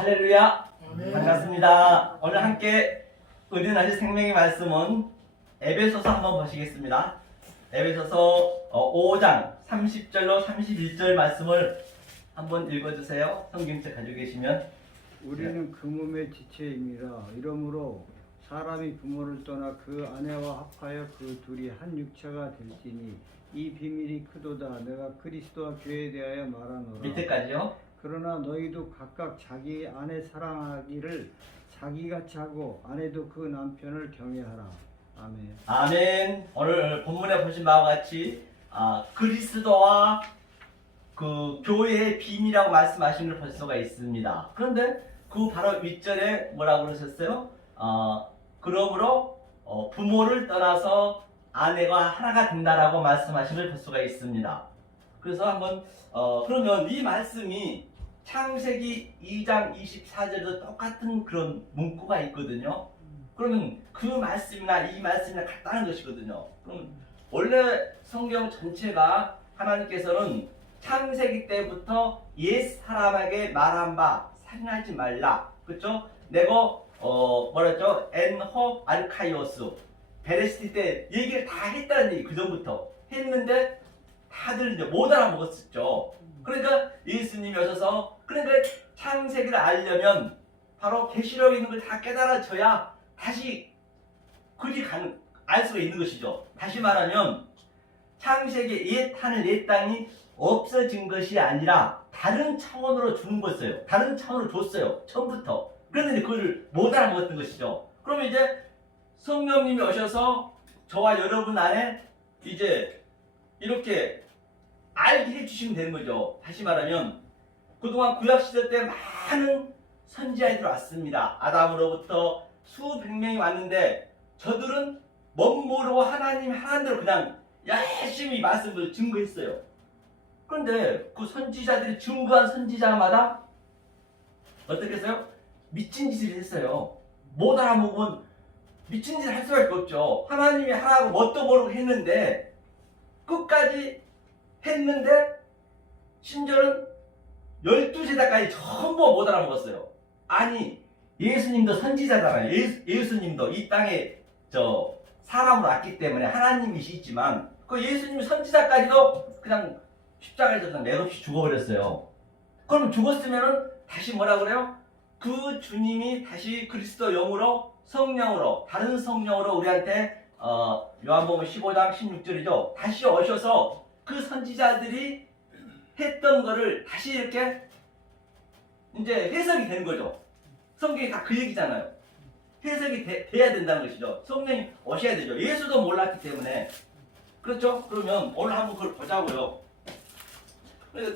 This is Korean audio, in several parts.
할렐루야. 아멘. 반갑습니다. 오늘 함께 은혜나실 생명의 말씀은 에베소서 한번 보시겠습니다. 에베소서 5장 30절로 31절 말씀을 한번 읽어주세요. 성경책 가지고 계시면. 우리는 그 몸의 지체입니다. 이러므로 사람이 부모를 떠나 그 아내와 합하여 그 둘이 한 육체가 될지니 이 비밀이 크도다. 내가 그리스도와 교회에 대하여 말하노라. 밑에까지요. 그러나 너희도 각각 자기 아내 사랑하기를 자기같이 하고 아내도 그 남편을 경외하라. 아멘. 아멘. 오늘 본문에 보신 바와 같이 그리스도와 그 교회의 비밀이라고 말씀하시는 걸 볼 수가 있습니다. 그런데 그 바로 윗절에 뭐라고 그러셨어요? 그러므로 부모를 떠나서 아내가 하나가 된다라고 말씀하시는 걸 볼 수가 있습니다. 그래서 한번 그러면 이 말씀이 창세기 2장 24절도 똑같은 그런 문구가 있거든요. 그러면 그 말씀이나 이 말씀이나 같다는 것이거든요. 그럼 원래 성경 전체가 하나님께서는 창세기 때부터 옛 사람에게 말한 바 살인하지 말라. 그렇죠? 내가 뭐랬죠? 엔호 아르카이오스 베레시티 때 얘기를 다 했다는 얘기. 그 전부터 했는데 다들 이제 못 알아먹었었죠. 그러니까 예수님이 오셔서 그러니까 창세기를 알려면 바로 계시록에 있는 걸 다 깨달아져야 다시 굳이 알 수가 있는 것이죠. 다시 말하면 창세기 옛 하늘 옛 땅이 없어진 것이 아니라 다른 차원으로 주는 거였어요. 다른 차원으로 줬어요. 처음부터. 그런데 그걸 못 알아먹었던 것이죠. 그러면 이제 성령님이 오셔서 저와 여러분 안에 이제 이렇게 알게 해주시면 되는 거죠. 다시 말하면 그동안 구약시대 때 많은 선지자들이 왔습니다. 아담으로부터 수백 명이 왔는데 저들은 멋모르고 하나님 하라는 대로 그냥 열심히 말씀을 증거했어요. 그런데 그 선지자들이 증거한 선지자마다 어떻게 했어요? 미친 짓을 했어요. 못 알아먹으면 미친 짓을 할 수밖에 없죠. 하나님이 하라고 뭣도 모르고 했는데 끝까지 했는데 심지어는 12제자까지 전부 못 알아먹었어요. 아니 예수님도 선지자잖아요. 예수님도 이 땅에 사람으로 왔기 때문에 하나님이시지만 그 예수님 선지자까지도 그냥 십자가에서 그냥 맥없이 죽어버렸어요. 그럼 죽었으면은 다시 뭐라 그래요? 그 주님이 다시 그리스도 영으로 성령으로 다른 성령으로 우리한테 요한복음 15장 16절이죠. 다시 오셔서 그 선지자들이 했던 거를 다시 이렇게 이제 해석이 되는 거죠. 성경이 다 그 얘기잖아요. 해석이 돼야 된다는 것이죠. 성령이 오셔야 되죠. 예수도 몰랐기 때문에. 그렇죠? 그러면 오늘 한번 그걸 보자고요. 그래서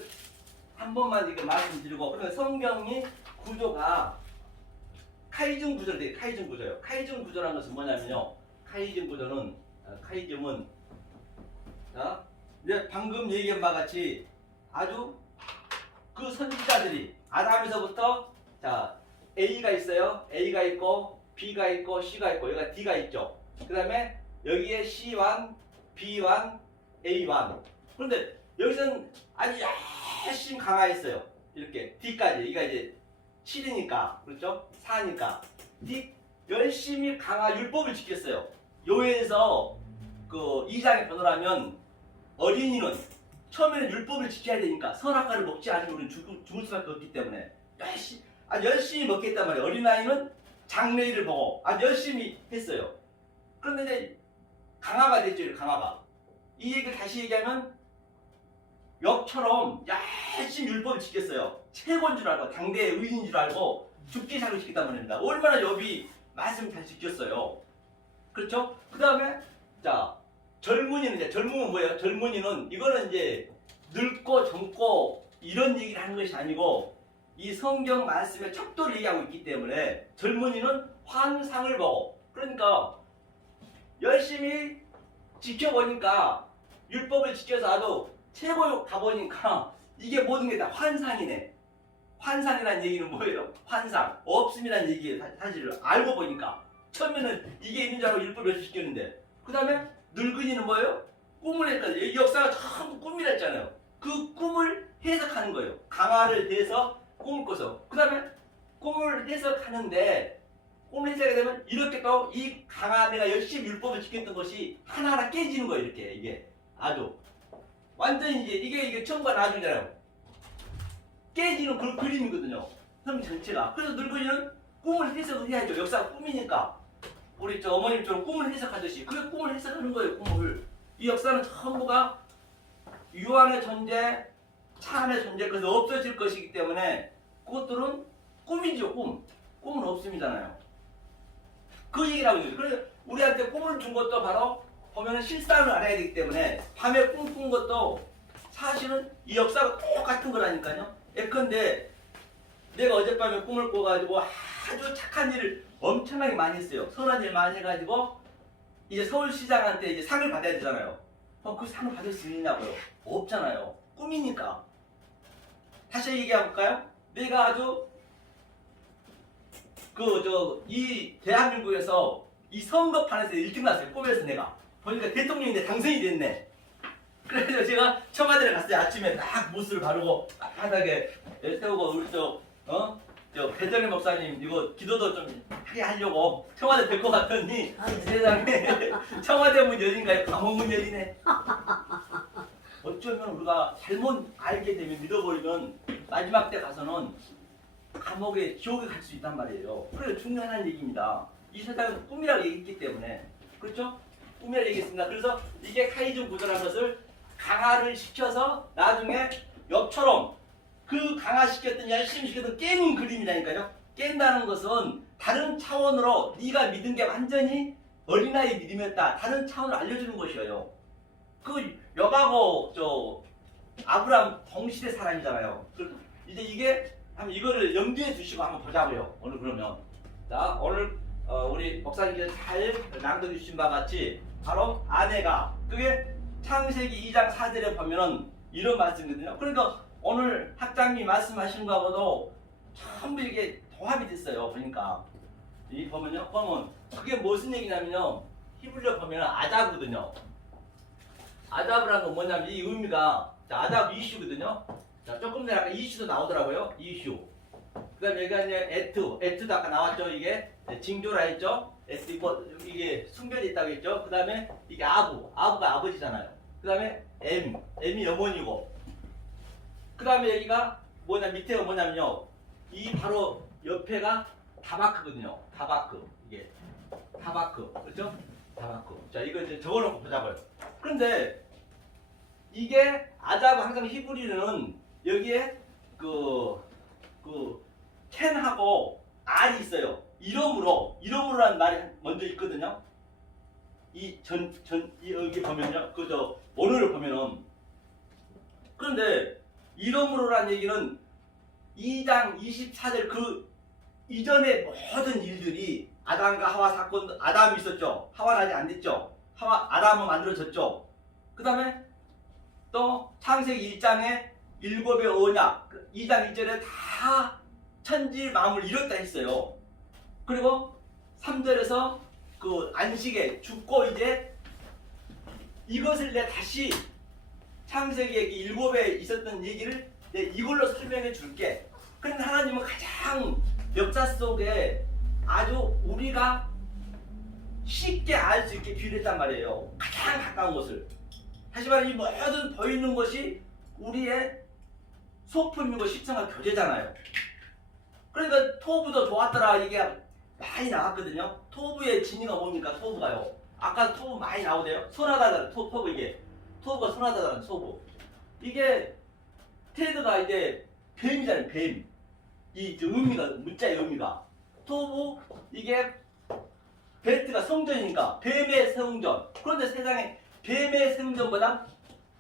한 번만 이렇게 말씀드리고, 그러면 성경이 구조가 카이즘 구조로 돼요. 카이즘 구조예요. 카이즘 구조라는 것은 뭐냐면요. 카이즘 구조는 카이즘은 이제 방금 얘기한 바와 같이 아주 그 선지자들이 아담에서부터 A가 있어요. A가 있고 B가 있고 C가 있고 여기가 D가 있죠. 그 다음에 여기에 C1, B1, A1. 그런데 여기서는 아주 열심히 강화했어요. 이렇게 D까지. 여기가 이제 7이니까 그렇죠? 4니까 D 열심히 강화 율법을 지켰어요. 요에서 그 2장에 번호라면 어린이는 처음에는 율법을 지켜야 되니까 선악과를 먹지 않으면 우리는 죽을 수밖에 없기 때문에 아주 열심히 먹겠단 말이에요. 어린아이는 장래일을 보고 아주 열심히 했어요. 그런데 이제 강화가 됐죠. 강화가. 이 얘기를 다시 얘기하면 욥처럼 열심히 율법을 지켰어요. 최고인 줄 알고 당대의 의인인 줄 알고 죽기 살고 지켰단 말입니다. 얼마나 욥이 말씀을 잘 지켰어요. 그렇죠? 그 다음에 젊은이는 젊음은 뭐예요? 젊은이는 이거는 이제 늙고 젊고 이런 얘기를 하는 것이 아니고 이 성경 말씀의 척도를 얘기하고 있기 때문에 젊은이는 환상을 보고 그러니까 열심히 지켜보니까 율법을 지켜서 아주 최고로 가보니까 이게 모든 게 다 환상이네. 환상이라는 얘기는 뭐예요? 환상 없음이라는 얘기예요. 사실을 알고 보니까 처음에는 이게 있는 줄 알고 율법을 열심히 지켰는데 그 다음에 늙은이는 뭐예요? 꿈을 했거든요. 이 역사가 전부 꿈이라 했잖아요. 그 꿈을 해석하는 거예요. 강화를 대서 꿈을 꿔서. 그 다음에 꿈을 해석하는데 꿈을 해석하게 되면 이렇게 또 이 강한 내가 열심히 율법을 지켰던 것이 하나하나 깨지는 거예요. 이렇게 이게 아주 완전히 이제 이게 처음과 나중이잖아요. 깨지는 그런 그림이거든요. 삶 전체가. 그래서 늙은이는 꿈을 해석을 해야죠. 역사가 꿈이니까. 우리 저 어머님처럼 꿈을 해석하듯이 그게 꿈을 해석하는 거예요. 꿈을. 이 역사는 전부가 유한의 존재, 참의 존재, 그래서 없어질 것이기 때문에 그것들은 꿈이죠. 꿈은 없음이잖아요. 그 얘기를 하고 있어요. 그래서 우리한테 꿈을 준 것도 바로 보면은 실상을 알아야 되기 때문에 밤에 꿈 꾼 것도 사실은 이 역사가 똑같은 거라니까요. 예컨대 내가 어젯밤에 꿈을 꿔가지고 아주 착한 일을 엄청나게 많이 했어요. 선한 일 많이 해가지고 이제 서울시장한테 이제 상을 받아야 되잖아요. 그 상을 받을 수 있냐고요? 없잖아요. 꿈이니까. 다시 얘기해볼까요? 내가 아주 이 대한민국에서 이 선거판에서 1등 났어요. 꿈에서 내가. 보니까 대통령인데 당선이 됐네. 그래서 제가 청와대를 갔어요. 아침에 딱 무스를 바르고 바닥에 세우고 우리 저 배정희 목사님 이거 기도도 좀 하게 하려고 청와대 될 것 같더니 세상에 청와대 문 열린가요? 감옥 문 열리네. 어쩌면 우리가 잘못 알게 되면 믿어버리면 마지막 때 가서는 감옥에 지옥에 갈 수 있단 말이에요. 그래서 중요한 얘기입니다. 이 세상은 꿈이라고 얘기했기 때문에 그렇죠? 꿈이라고 얘기했습니다. 그래서 이게 카이즘 구조라는 것을 강화를 시켜서 나중에 옆처럼 그 강화시켰던 열심히 시켰던 깨는 그림이라니까요. 깬다는 것은 다른 차원으로 네가 믿은 게 완전히 어린아이 믿음이었다. 다른 차원을 알려주는 것이에요. 그 여바고 아브라함 동시대 사람이잖아요. 그래서 이제 이게 한번 이거를 염두에 두시고 한번 보자고요. 오늘 그러면 자 오늘 우리 목사님께서 잘 낭독해 주신 바와 같이 바로 아내가 그게 창세기 2장 4절에 보면은 이런 말씀이거든요. 그러니까 오늘 학장님이 말씀하신 거하고도 전부 이게 도합이 됐어요. 보니까 이 보면요. 그러면 그게 무슨 얘기냐면요. 히브리어 보면은 아자브거든요. 아자브라는 건 뭐냐면 이 의미가 아자브 이슈거든요. 자, 조금 전에 아까 이슈도 나오더라고요. 이슈. 그 다음에 여기가 이제 에트도 아까 나왔죠. 이게 징조라 했죠. 에트, 이게 순결이 있다고 했죠. 그 다음에 이게 아부가 아버지잖아요. 그 다음에 M이 어머니고. 그 다음에 여기가 밑에가 뭐냐면요. 이 바로 옆에가 다바크거든요. 다바크. 이게 다바크. 그렇죠? 다바크. 자, 이거 이제 적어놓고 보자고요. 그런데 이게 아자브 항상 히브리는 여기에 켄하고 R이 있어요. 이름으로라는 말이 먼저 있거든요. 여기 보면요. 원어를 보면은. 그런데 이름으로라는 얘기는 2장 24절 그 이전의 모든 일들이 아담과 하와 사건, 아담이 있었죠. 하와는 아직 안 됐죠. 아담은 만들어졌죠. 그 다음에 또 창세기 1장에 일곱의 언약 2장 1절에 다 천지 만물을 이뤘다 했어요. 그리고 3절에서 그 안식에 죽고 이제 이것을 내가 다시 창세기 일곱에 있었던 얘기를 내가 이걸로 설명해 줄게. 그런데 하나님은 가장 역사 속에 아주 우리가 쉽게 알 수 있게 비유했단 말이에요. 가장 가까운 것을. 다시 말해 이 모든 보이는 것이 우리의 소품이고 십상과 교제잖아요. 그러니까 토부도 좋았더라 이게 많이 나왔거든요. 토부의 진위가 뭡니까? 토부가요. 아까 토부 많이 나오대요. 선하다는 토부 이게 토부가 선하다는 토부. 이게 테드가 이제 뱀이잖아요. 뱀. 이 의미가 문자의 의미가 토부 이게 벨트가 성전이니까 뱀의 성전. 그런데 세상에 뱀의 성전보다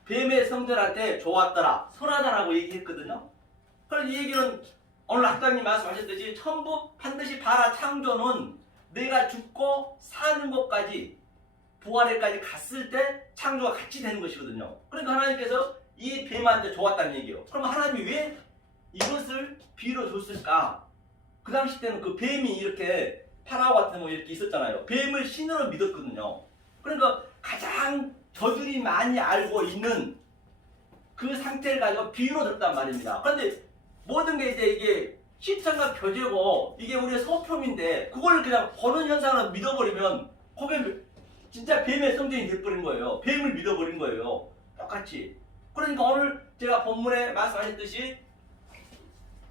뱀의 성전한테 좋았더라 선하다라고 얘기했거든요. 그래서 이 얘기는 오늘 학장님 말씀하셨듯이 전부 반드시 봐라. 창조는 내가 죽고 사는 것까지 부활에까지 갔을 때 창조가 같이 되는 것이거든요. 그러니까 하나님께서 이 뱀한테 좋았다는 얘기예요. 그럼 하나님이 왜 이것을 비유로 줬을까? 그 당시 때는 그 뱀이 이렇게 파라오 같은 뭐 이렇게 있었잖아요. 뱀을 신으로 믿었거든요. 그러니까 가장 저들이 많이 알고 있는 그 상태를 가지고 비유로 들었단 말입니다. 그런데 모든 게 이제 이게 실상과 교제고 이게 우리의 소품인데 그걸 그냥 보는 현상을 믿어버리면 그게 진짜 뱀의 성전이 돼버린 거예요. 뱀을 믿어버린 거예요. 똑같이. 그러니까 오늘 제가 본문에 말씀하셨듯이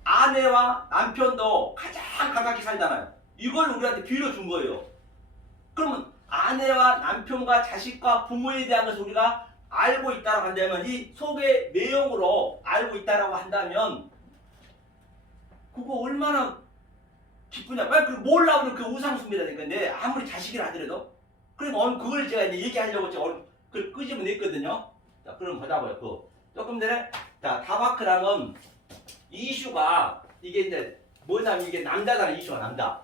아내와 남편도 가장 가깝게 살잖아요. 이걸 우리한테 비유로 준 거예요. 그러면 아내와 남편과 자식과 부모에 대한 것을 우리가 알고 있다고 한다면 이 속의 내용으로 알고 있다고 한다면 그거 얼마나 기쁘냐. 왜 그 몰라보면 그 우상숭배다 건데 아무리 자식이라 하더라도 그러니까 오늘 그걸 제가 이제 얘기하려고 제가 오늘 그걸 끄집어냈거든요. 자, 그럼 보자고요. 그 조금 전에 자 다바크랑은 이슈가 이게 이제 뭐냐면 이게 남자잖아. 이슈가 남자.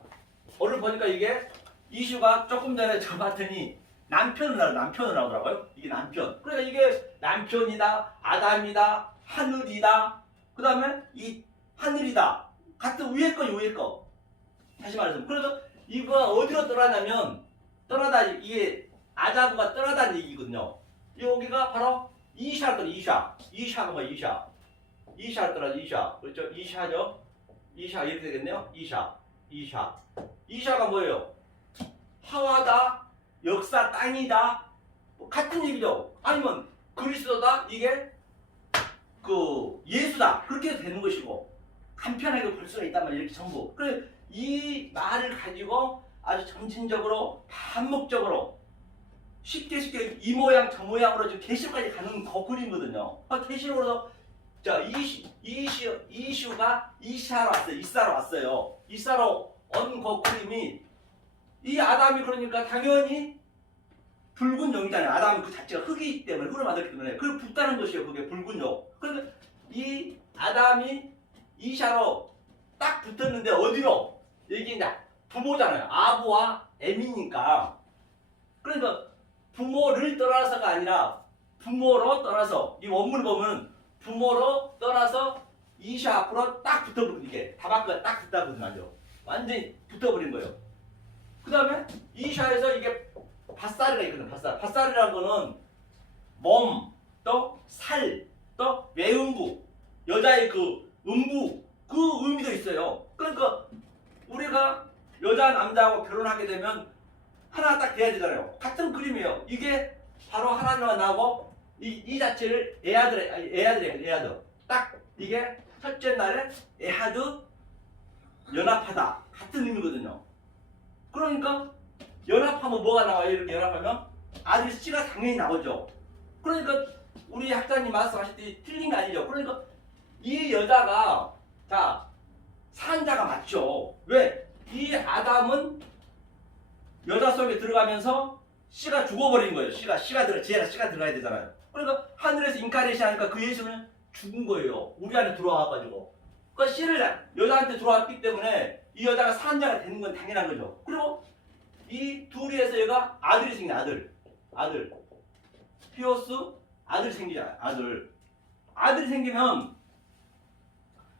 오늘 보니까 이게 이슈가 조금 전에 저 봤더니 남편을 나오더라고요. 이게 남편. 그러니까 이게 남편이다, 아담이다, 하늘이다. 그 다음에 이 하늘이다. 같은 위에 거, 위에 거. 다시 말해서. 그래서 이거 어디로 떠나냐면 떠나다 이게 아자두가 떠나다는 얘기거든요. 여기가 바로 이샤 떠나 이샤. 이샤가 뭐야 이샤. 이샤 떠나 이샤. 그렇죠? 이샤죠. 이샤 이렇게 되겠네요. 이샤. 이샤. 이샤가 뭐예요? 하와다, 역사 땅이다, 뭐 같은 얘기죠. 아니면 그리스도다, 이게 그 예수다, 그렇게 되는 것이고 간편하게 볼 수가 있단 말이에요. 이렇게 전부. 그래 이 말을 가지고 아주 점진적으로 반복적으로 쉽게 이 모양 저 모양으로 지금 계시록까지 가는 그 그림이거든요. 계시록으로 자 이슈가 이사로 왔어요. 이사로 왔어요. 이사로 온 그 그림이 이 아담이 그러니까 당연히 붉은 용이잖아요. 아담은 그 자체가 흙이기 때문에 흙을 만들기 때문에 그걸 붓다는 것이에요. 그게 붉은 용. 그러니까 이 아담이 이샤로 딱 붙었는데 어디로? 여기 이제 부모잖아요. 아부와 엠이니까. 그러니까 부모를 떠나서가 아니라 부모로 떠나서 이 원문을 보면 부모로 떠나서 이샤 앞으로 딱 붙어버린 이게 다바크가 딱 붙다거든요. 아주 완전히 붙어버린 거예요. 그 다음에 이샤에서 이게 밧사리가 있거든. 밧사리라는 거는 몸, 또 살, 또 외음부, 여자의 그 음부, 그 의미도 있어요. 그러니까 우리가 여자 남자하고 결혼하게 되면 하나 딱 돼야 되잖아요. 같은 그림이에요. 이게 바로 하나님과 나하고 이 자체를 에하드 딱 이게 첫째 날에 에하드 연합하다 같은 의미거든요. 그러니까 연합하면 뭐가 나와요? 이렇게 연합하면 아들 씨가 당연히 나오죠. 그러니까 우리 학자님 말씀하셨듯이 틀린 게 아니죠. 그러니까 이 여자가 자 산자가 맞죠. 왜? 이 아담은 여자 속에 들어가면서 씨가 죽어버린 거예요. 씨가 들어가야 되잖아요. 그러니까 하늘에서 인카레이션 하니까 그 예수는 죽은 거예요. 우리 안에 들어와가지고. 그러니까 씨를 여자한테 들어왔기 때문에 이 여자가 산자가 되는 건 당연한 거죠. 그리고 이 둘이에서 얘가 아들이 생긴 아들 피오스 아들 생기잖아요. 아들이 생기면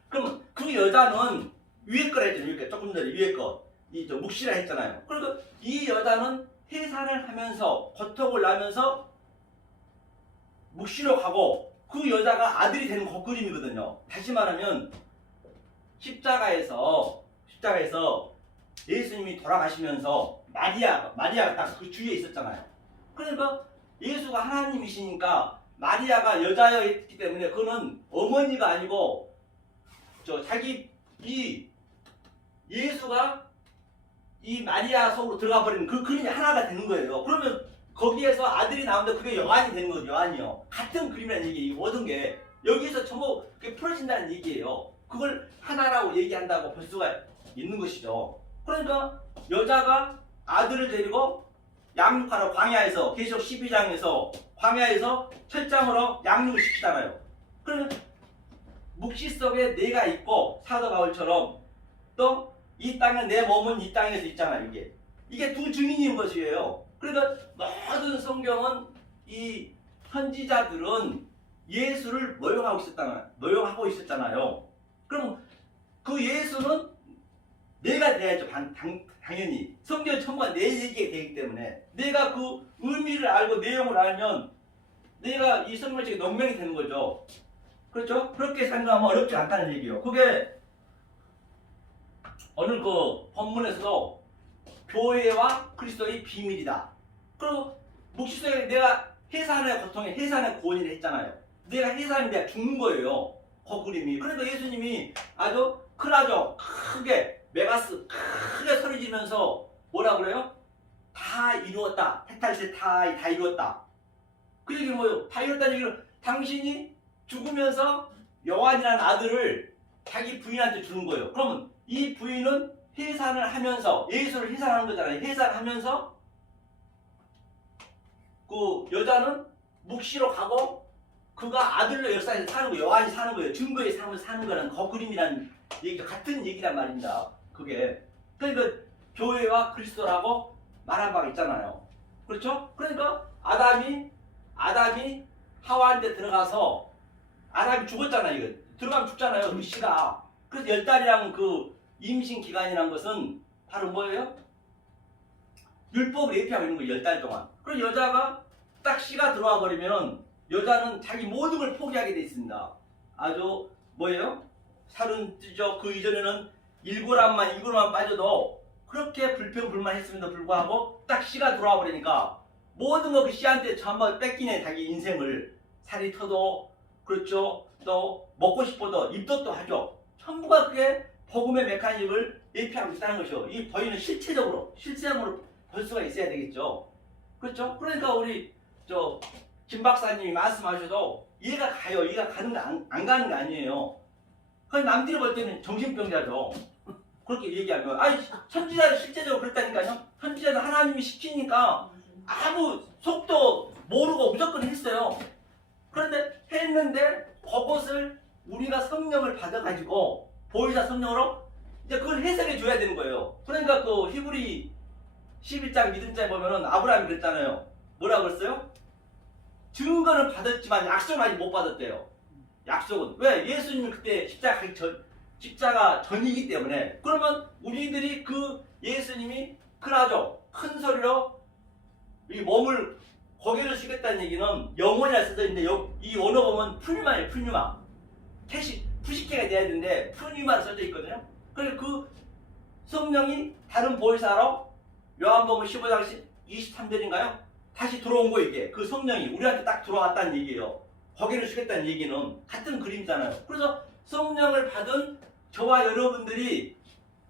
그러면 그 여자는 위에 거라 했잖아요. 위에 거 조금 전에 위에 거이저 묵시라 했잖아요. 그러니까 이 여자는 해산을 하면서 고통을 나면서 묵시로 가고 그 여자가 아들이 되는 그 그림이거든요. 다시 말하면 십자가에서 예수님이 돌아가시면서 마리아가 딱 그 주위에 있었잖아요. 그러니까 예수가 하나님이시니까 마리아가 여자였기 때문에 그는 어머니가 아니고 자기 이 예수가 이 마리아 속으로 들어가 버리는 그 그림이 하나가 되는 거예요. 그러면 거기에서 아들이 나오는데 그게 요한이 되는 거죠. 요한이요. 같은 그림이라는 얘기 모든 게 여기서 전부 그게 풀어진다는 얘기예요. 그걸 하나라고 얘기한다고 볼 수가 있는 것이죠. 그러니까 여자가 아들을 데리고 양육하러 광야에서 계시록 12장에서 광야에서 철장으로 양육을 시키잖아요. 그러면 묵시 속에 내가 있고 사도 바울처럼 또 이 땅에 내 몸은 이 땅에서 있잖아요. 이게 두 증인인 것이에요. 그러니까 모든 성경은 이 선지자들은 예수를 모형하고 있었잖아요. 그럼 그 예수는 내가 돼야죠. 당연히 성경 전부가 내 얘기가 되기 때문에 내가 그 의미를 알고 내용을 알면 내가 이 성경 속에 농명이 되는 거죠. 그렇죠? 그렇게 생각하면 어렵지 않다는 얘기예요. 그게 오늘 그 본문에서도 교회와 그리스도의 비밀이다. 그리고 묵시소에 내가 해산의 고통에 해산의 구원이라 했잖아요. 내가 해산이 내가 죽는 거예요. 그 그림이. 그러니까 예수님이 아주 크라죠. 크게 메가스 크게 소리 지면서 뭐라 그래요? 다 이루었다. 해탈세 다 이루었다. 그 얘기는 뭐예요? 다 이뤘다는 얘기는 당신이 죽으면서 요한이라는 아들을 자기 부인한테 주는 거예요. 그러면 이 부인은 해산을 하면서 예수를 해산하는 거잖아요. 해산하면서 그 여자는 묵시로 가고 그가 아들로 역사에서 사는 거예요. 요한이 사는 거예요. 증거의 삶을 사는 거는 그 그림이란 얘기가 같은 얘기란 말입니다. 그게 그러니까 교회와 그리스도라고 말한 바가 있잖아요. 그렇죠? 그러니까 아담이 하와한테 들어가서 아담이 죽었잖아요. 이거 들어가면 죽잖아요. 그 씨가. 그래서 10달이랑 그 임신 기간이란 것은 바로 뭐예요? 율법을 예피하고 있는 거예요. 10달 동안. 그리고 여자가 딱 씨가 들어와 버리면 여자는 자기 모든 걸 포기하게 돼 있습니다. 아주 뭐예요? 살은 찌죠. 그 이전에는 일고람만 빠져도 그렇게 불평불만했음에도 불구하고 딱 씨가 들어와 버리니까 모든 거 그 씨한테 전부 뺏기네. 자기 인생을. 살이 터도 그렇죠. 또 먹고 싶어도 입덧도 하죠. 전부가 그게 복음의 메커니즘을 예피하고 있다는 것이요. 이 부인은 실체적으로 볼 수가 있어야 되겠죠. 그렇죠? 그러니까 우리 김 박사님이 말씀하셔도 이해가 가요. 이해가 가는 거 안 가는 거 아니에요. 그냥 남들이 볼 때는 정신병자죠. 그렇게 얘기하면 아니 선지자는 실제적으로 그랬다니까요. 선지자는 하나님이 시키니까 아무 속도 모르고 무조건 했어요. 그런데 했는데 그것을 우리가 성령을 받아가지고 보혜사 성령으로 이제 그걸 해석해 줘야 되는 거예요. 그러니까 그 히브리 11장 믿음자에 보면은 아브라함이 그랬잖아요. 뭐라고 그랬어요? 증거는 받았지만 약속은 아직 못 받았대요. 약속은. 왜? 예수님이 그때 십자가 전이기 때문에. 그러면 우리들이 그 예수님이 크라죠. 큰 소리로 이 몸을 고개를 숙였다는 얘기는 영혼이라 써져 있는데 이 원어 보면 푸뉴마예요. 푸뉴마. 푸시케가 돼야 되는데 푸뉴마로 써져 있거든요. 그래서 그 성령이 다른 보혜사로 요한복음 15장 23절인가요? 다시 들어온 거 이게. 그 성령이 우리한테 딱 들어왔다는 얘기예요. 고개를 숙였다는 얘기는 같은 그림이잖아요. 그래서 성령을 받은 저와 여러분들이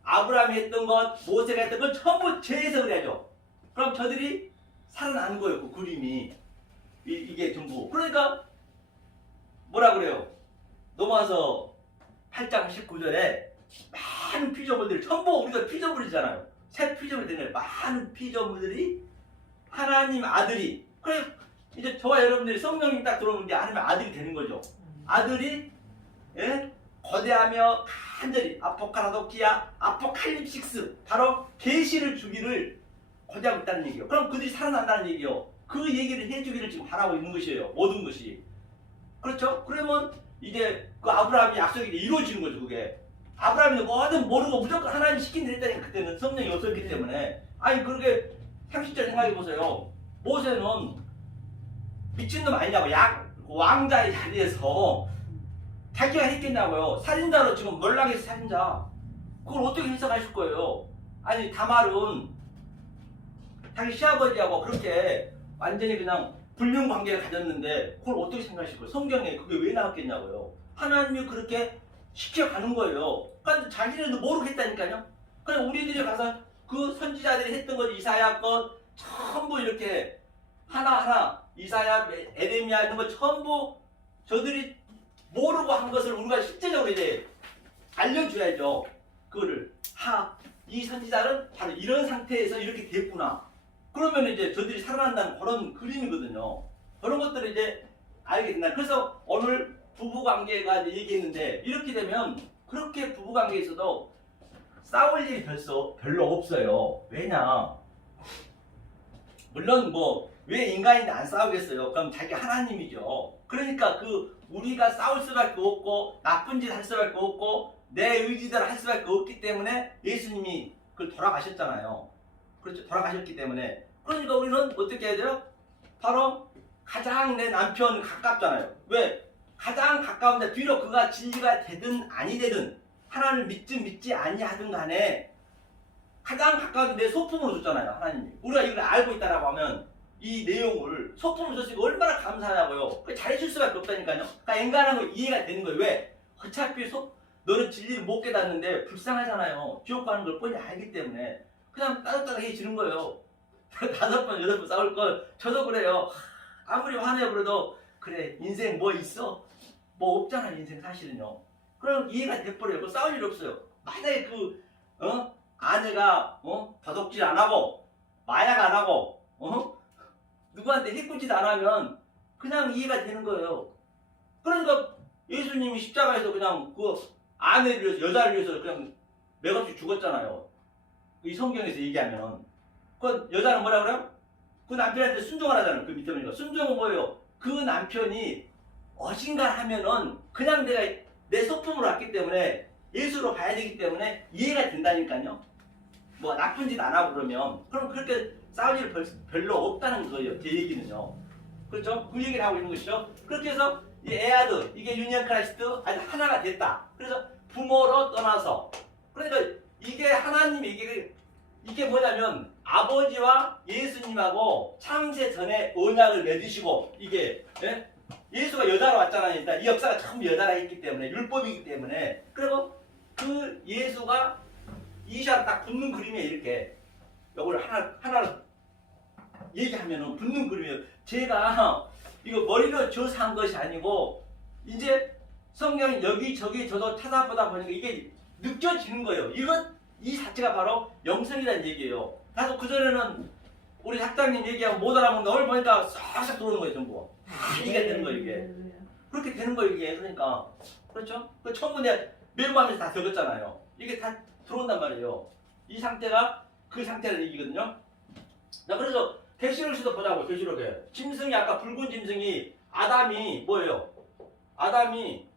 아브라함이 했던 것, 모세가 했던 것 전부 재해석을 해야죠. 그럼 저들이 살아나는 거예요. 그 그림이. 이게 전부. 그러니까 뭐라 그래요? 넘어와서 8장 19절에 많은 피조물들이 전부 우리가 피조물이잖아요. 새 피조물이 되는 많은 피조물들이 하나님 아들이. 그래 이제 저와 여러분들이 성령이 딱 들어오는 게 하나님 아들이 되는 거죠. 아들이 거대하며 간절히 아포카라도키아 아포칼립식스 바로 계시를 주기를 고대하고 있다는 얘기예요. 그럼 그들이 살아난다는 얘기예요. 그 얘기를 해주기를 지금 바라고 있는 것이에요. 모든 것이. 그렇죠? 그러면 이제 그 아브라함이 약속이 이루어지는 거죠. 그게. 아브라함이 뭐든 모르고 무조건 하나님 시킨 대로 했다니까. 그때는 성령이 없었기 때문에. 아니 그렇게 상식적으로 생각해 보세요. 모세는 미친놈 아니냐고. 왕자의 자리에서 자기가 했겠냐고요. 살인자로 지금 몰락해서 살인자. 그걸 어떻게 해석하실 거예요? 아니 다말은 자기 시아버지하고 그렇게 완전히 그냥 불륜 관계를 가졌는데 그걸 어떻게 생각하실 거예요? 성경에 그게 왜 나왔겠냐고요. 하나님이 그렇게 시켜가는 거예요. 그러니까 자기네도 모르겠다니까요. 그냥 우리들이 가서 그 선지자들이 했던 것, 이사야 것 전부 이렇게 하나하나 이사야, 에레미야 이런 거 전부 저들이 모르고 한 것을 우리가 실제적으로 이제 알려줘야죠. 그거를 이 선지자는 바로 이런 상태에서 이렇게 됐구나. 그러면 이제 저들이 살아난다는 그런 그림이거든요. 그런 것들을 이제 알게 된다. 그래서 오늘 부부관계가 이제 얘기했는데 이렇게 되면 그렇게 부부관계에서도 싸울 일이 별로 없어요. 왜냐? 물론 왜 인간인데 안 싸우겠어요? 그럼 자기 하나님이죠. 그러니까 우리가 싸울 수밖에 없고 나쁜 짓 할 수밖에 없고 내 의지대로 할 수밖에 없기 때문에 예수님이 그걸 돌아가셨잖아요. 그렇죠. 돌아가셨기 때문에. 그러니까 우리는 어떻게 해야 돼요? 바로 가장 내 남편 가깝잖아요. 왜? 가장 가까운데 비록 그가 진리가 되든 아니 되든 하나님을 믿든 믿지 아니하든 간에 가장 가까운 내 소품으로 줬잖아요. 하나님이. 우리가 이걸 알고 있다라고 하면 이 내용을 소품으로 줬으니까 얼마나 감사하냐고요. 잘해줄 수밖에 없다니까요. 그러니까 인간한 거 이해가 되는 거예요. 왜? 어차피 너는 진리를 못 깨닫는데 불쌍하잖아요. 지옥 가는 걸 뻔히 알기 때문에 그냥 따뜻하게 해주는 거예요. 5번, 8번 싸울 걸 저도 그래요. 아무리 화내요 그래도 그래 인생 뭐 있어? 뭐 없잖아 인생 사실은요. 그럼 이해가 돼버려요. 그 싸울 일 없어요. 만약에 아내가 도둑질 안 하고 마약 안 하고 누구한테 해코지도 안 하면 그냥 이해가 되는 거예요. 그러니까 예수님이 십자가에서 그냥 그 아내를 위해서 여자를 위해서 그냥 맥없이 죽었잖아요. 이 성경에서 얘기하면 그 여자는 뭐라 그래요? 그 남편한테 순종을 하잖아요. 그 밑에 보니까 순종은 뭐예요? 그 남편이 어진간하면은 그냥 내가 내 소품으로 왔기 때문에 예수로 봐야 되기 때문에 이해가 된다니까요. 뭐 나쁜 짓 안 하고 그러면 그럼 그렇게 싸울 일 별로 없다는 거예요. 제 얘기는요. 그렇죠? 그 얘기를 하고 있는 것이죠. 그렇게 해서 이 에아드 이게 유니언 크라이스트 아주 하나가 됐다. 그래서 부모로 떠나서 그러니까 이게 하나님이 이게 뭐냐면 아버지와 예수님하고 창세 전에 언약을 맺으시고 이게 예수가 여자로 왔잖아요. 일단 이 역사가 전부 여자라 했기 때문에 율법이기 때문에 그리고 그 예수가 이시아로 딱 붙는 그림이에요. 이렇게 이걸 하나로 얘기하면은 붙는 그림이에요. 제가 이거 머리로 줘서 한 것이 아니고 이제 성경 여기저기 저도 찾아보다 보니까 이게 느껴지는 거예요. 이 자체가 바로 영성이라는 얘기예요. 나도 그전에는 우리 학장님 얘기하면 못 알아보는데 오늘 보니까 싹싹 들어오는 거예요. 전부 다 이해가 되는 거예요. 이게 그렇게 되는 거예요. 이게 그러니까 그렇죠? 그 처음에 내가 메모하면서 다 적었잖아요. 이게 다 들어온단 말이에요. 이 상태가 그 상태라는 얘기거든요. 자, 그래서 계시록에서도 보자고. 계시록에 짐승이 아까 붉은 짐승이 아담이 뭐예요? 아담이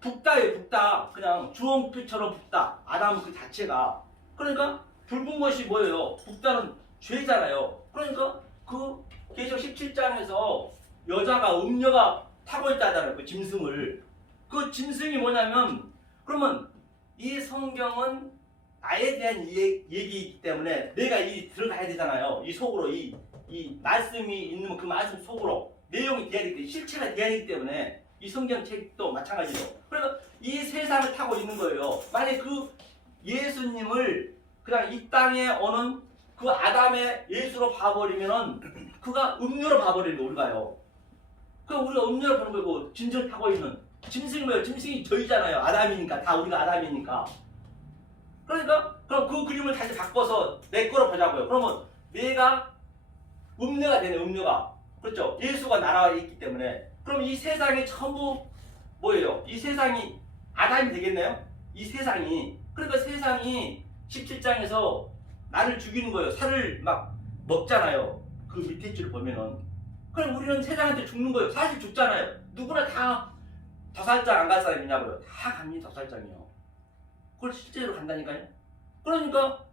붓다예요. 붓다. 그냥 주홍빛처럼 붓다. 아담 그 자체가. 그러니까 붉은 것이 뭐예요? 붓다는 죄잖아요. 그러니까 그 계시록 17장에서 여자가 음녀가 타고 있다잖아요. 그 짐승을. 그 짐승이 뭐냐면 그러면 이 성경은 나에 대한 얘기이기 때문에 내가 들어가야 되잖아요. 이 속으로 이 말씀이 있는 그 말씀 속으로 내용이 돼야 되기 때문에 실체가 돼야 되기 때문에 이 성경책도 마찬가지로 그래서 이 세상을 타고 있는 거예요. 만약에 그 예수님을 그냥 이 땅에 오는 그 아담의 예수로 봐버리면은 그가 음료로 봐버리는 거 우리가요. 그럼 우리가 음료로 보는 거고 짐승을 타고 있는 짐승이 뭐예요? 짐승이 저희잖아요. 아담이니까 다 우리가 아담이니까. 그러니까 그럼 그 그림을 다시 바꿔서 내 거로 보자고요. 그러면 내가 음료가 되네. 음료가 그렇죠? 예수가 나라와 있기 때문에 그럼 이 세상이 전부 뭐예요? 이 세상이 아담이 되겠네요? 이 세상이 그러니까 세상이 17장에서 나를 죽이는 거예요. 살을 막 먹잖아요. 그 밑에 줄을 보면은 그럼 우리는 세상한테 죽는 거예요. 사실 죽잖아요. 누구나 다 도살장 안 갈 사람 있냐고요. 다 갑니다. 도살장이요. 그걸 실제로 간다니까요. 그러니까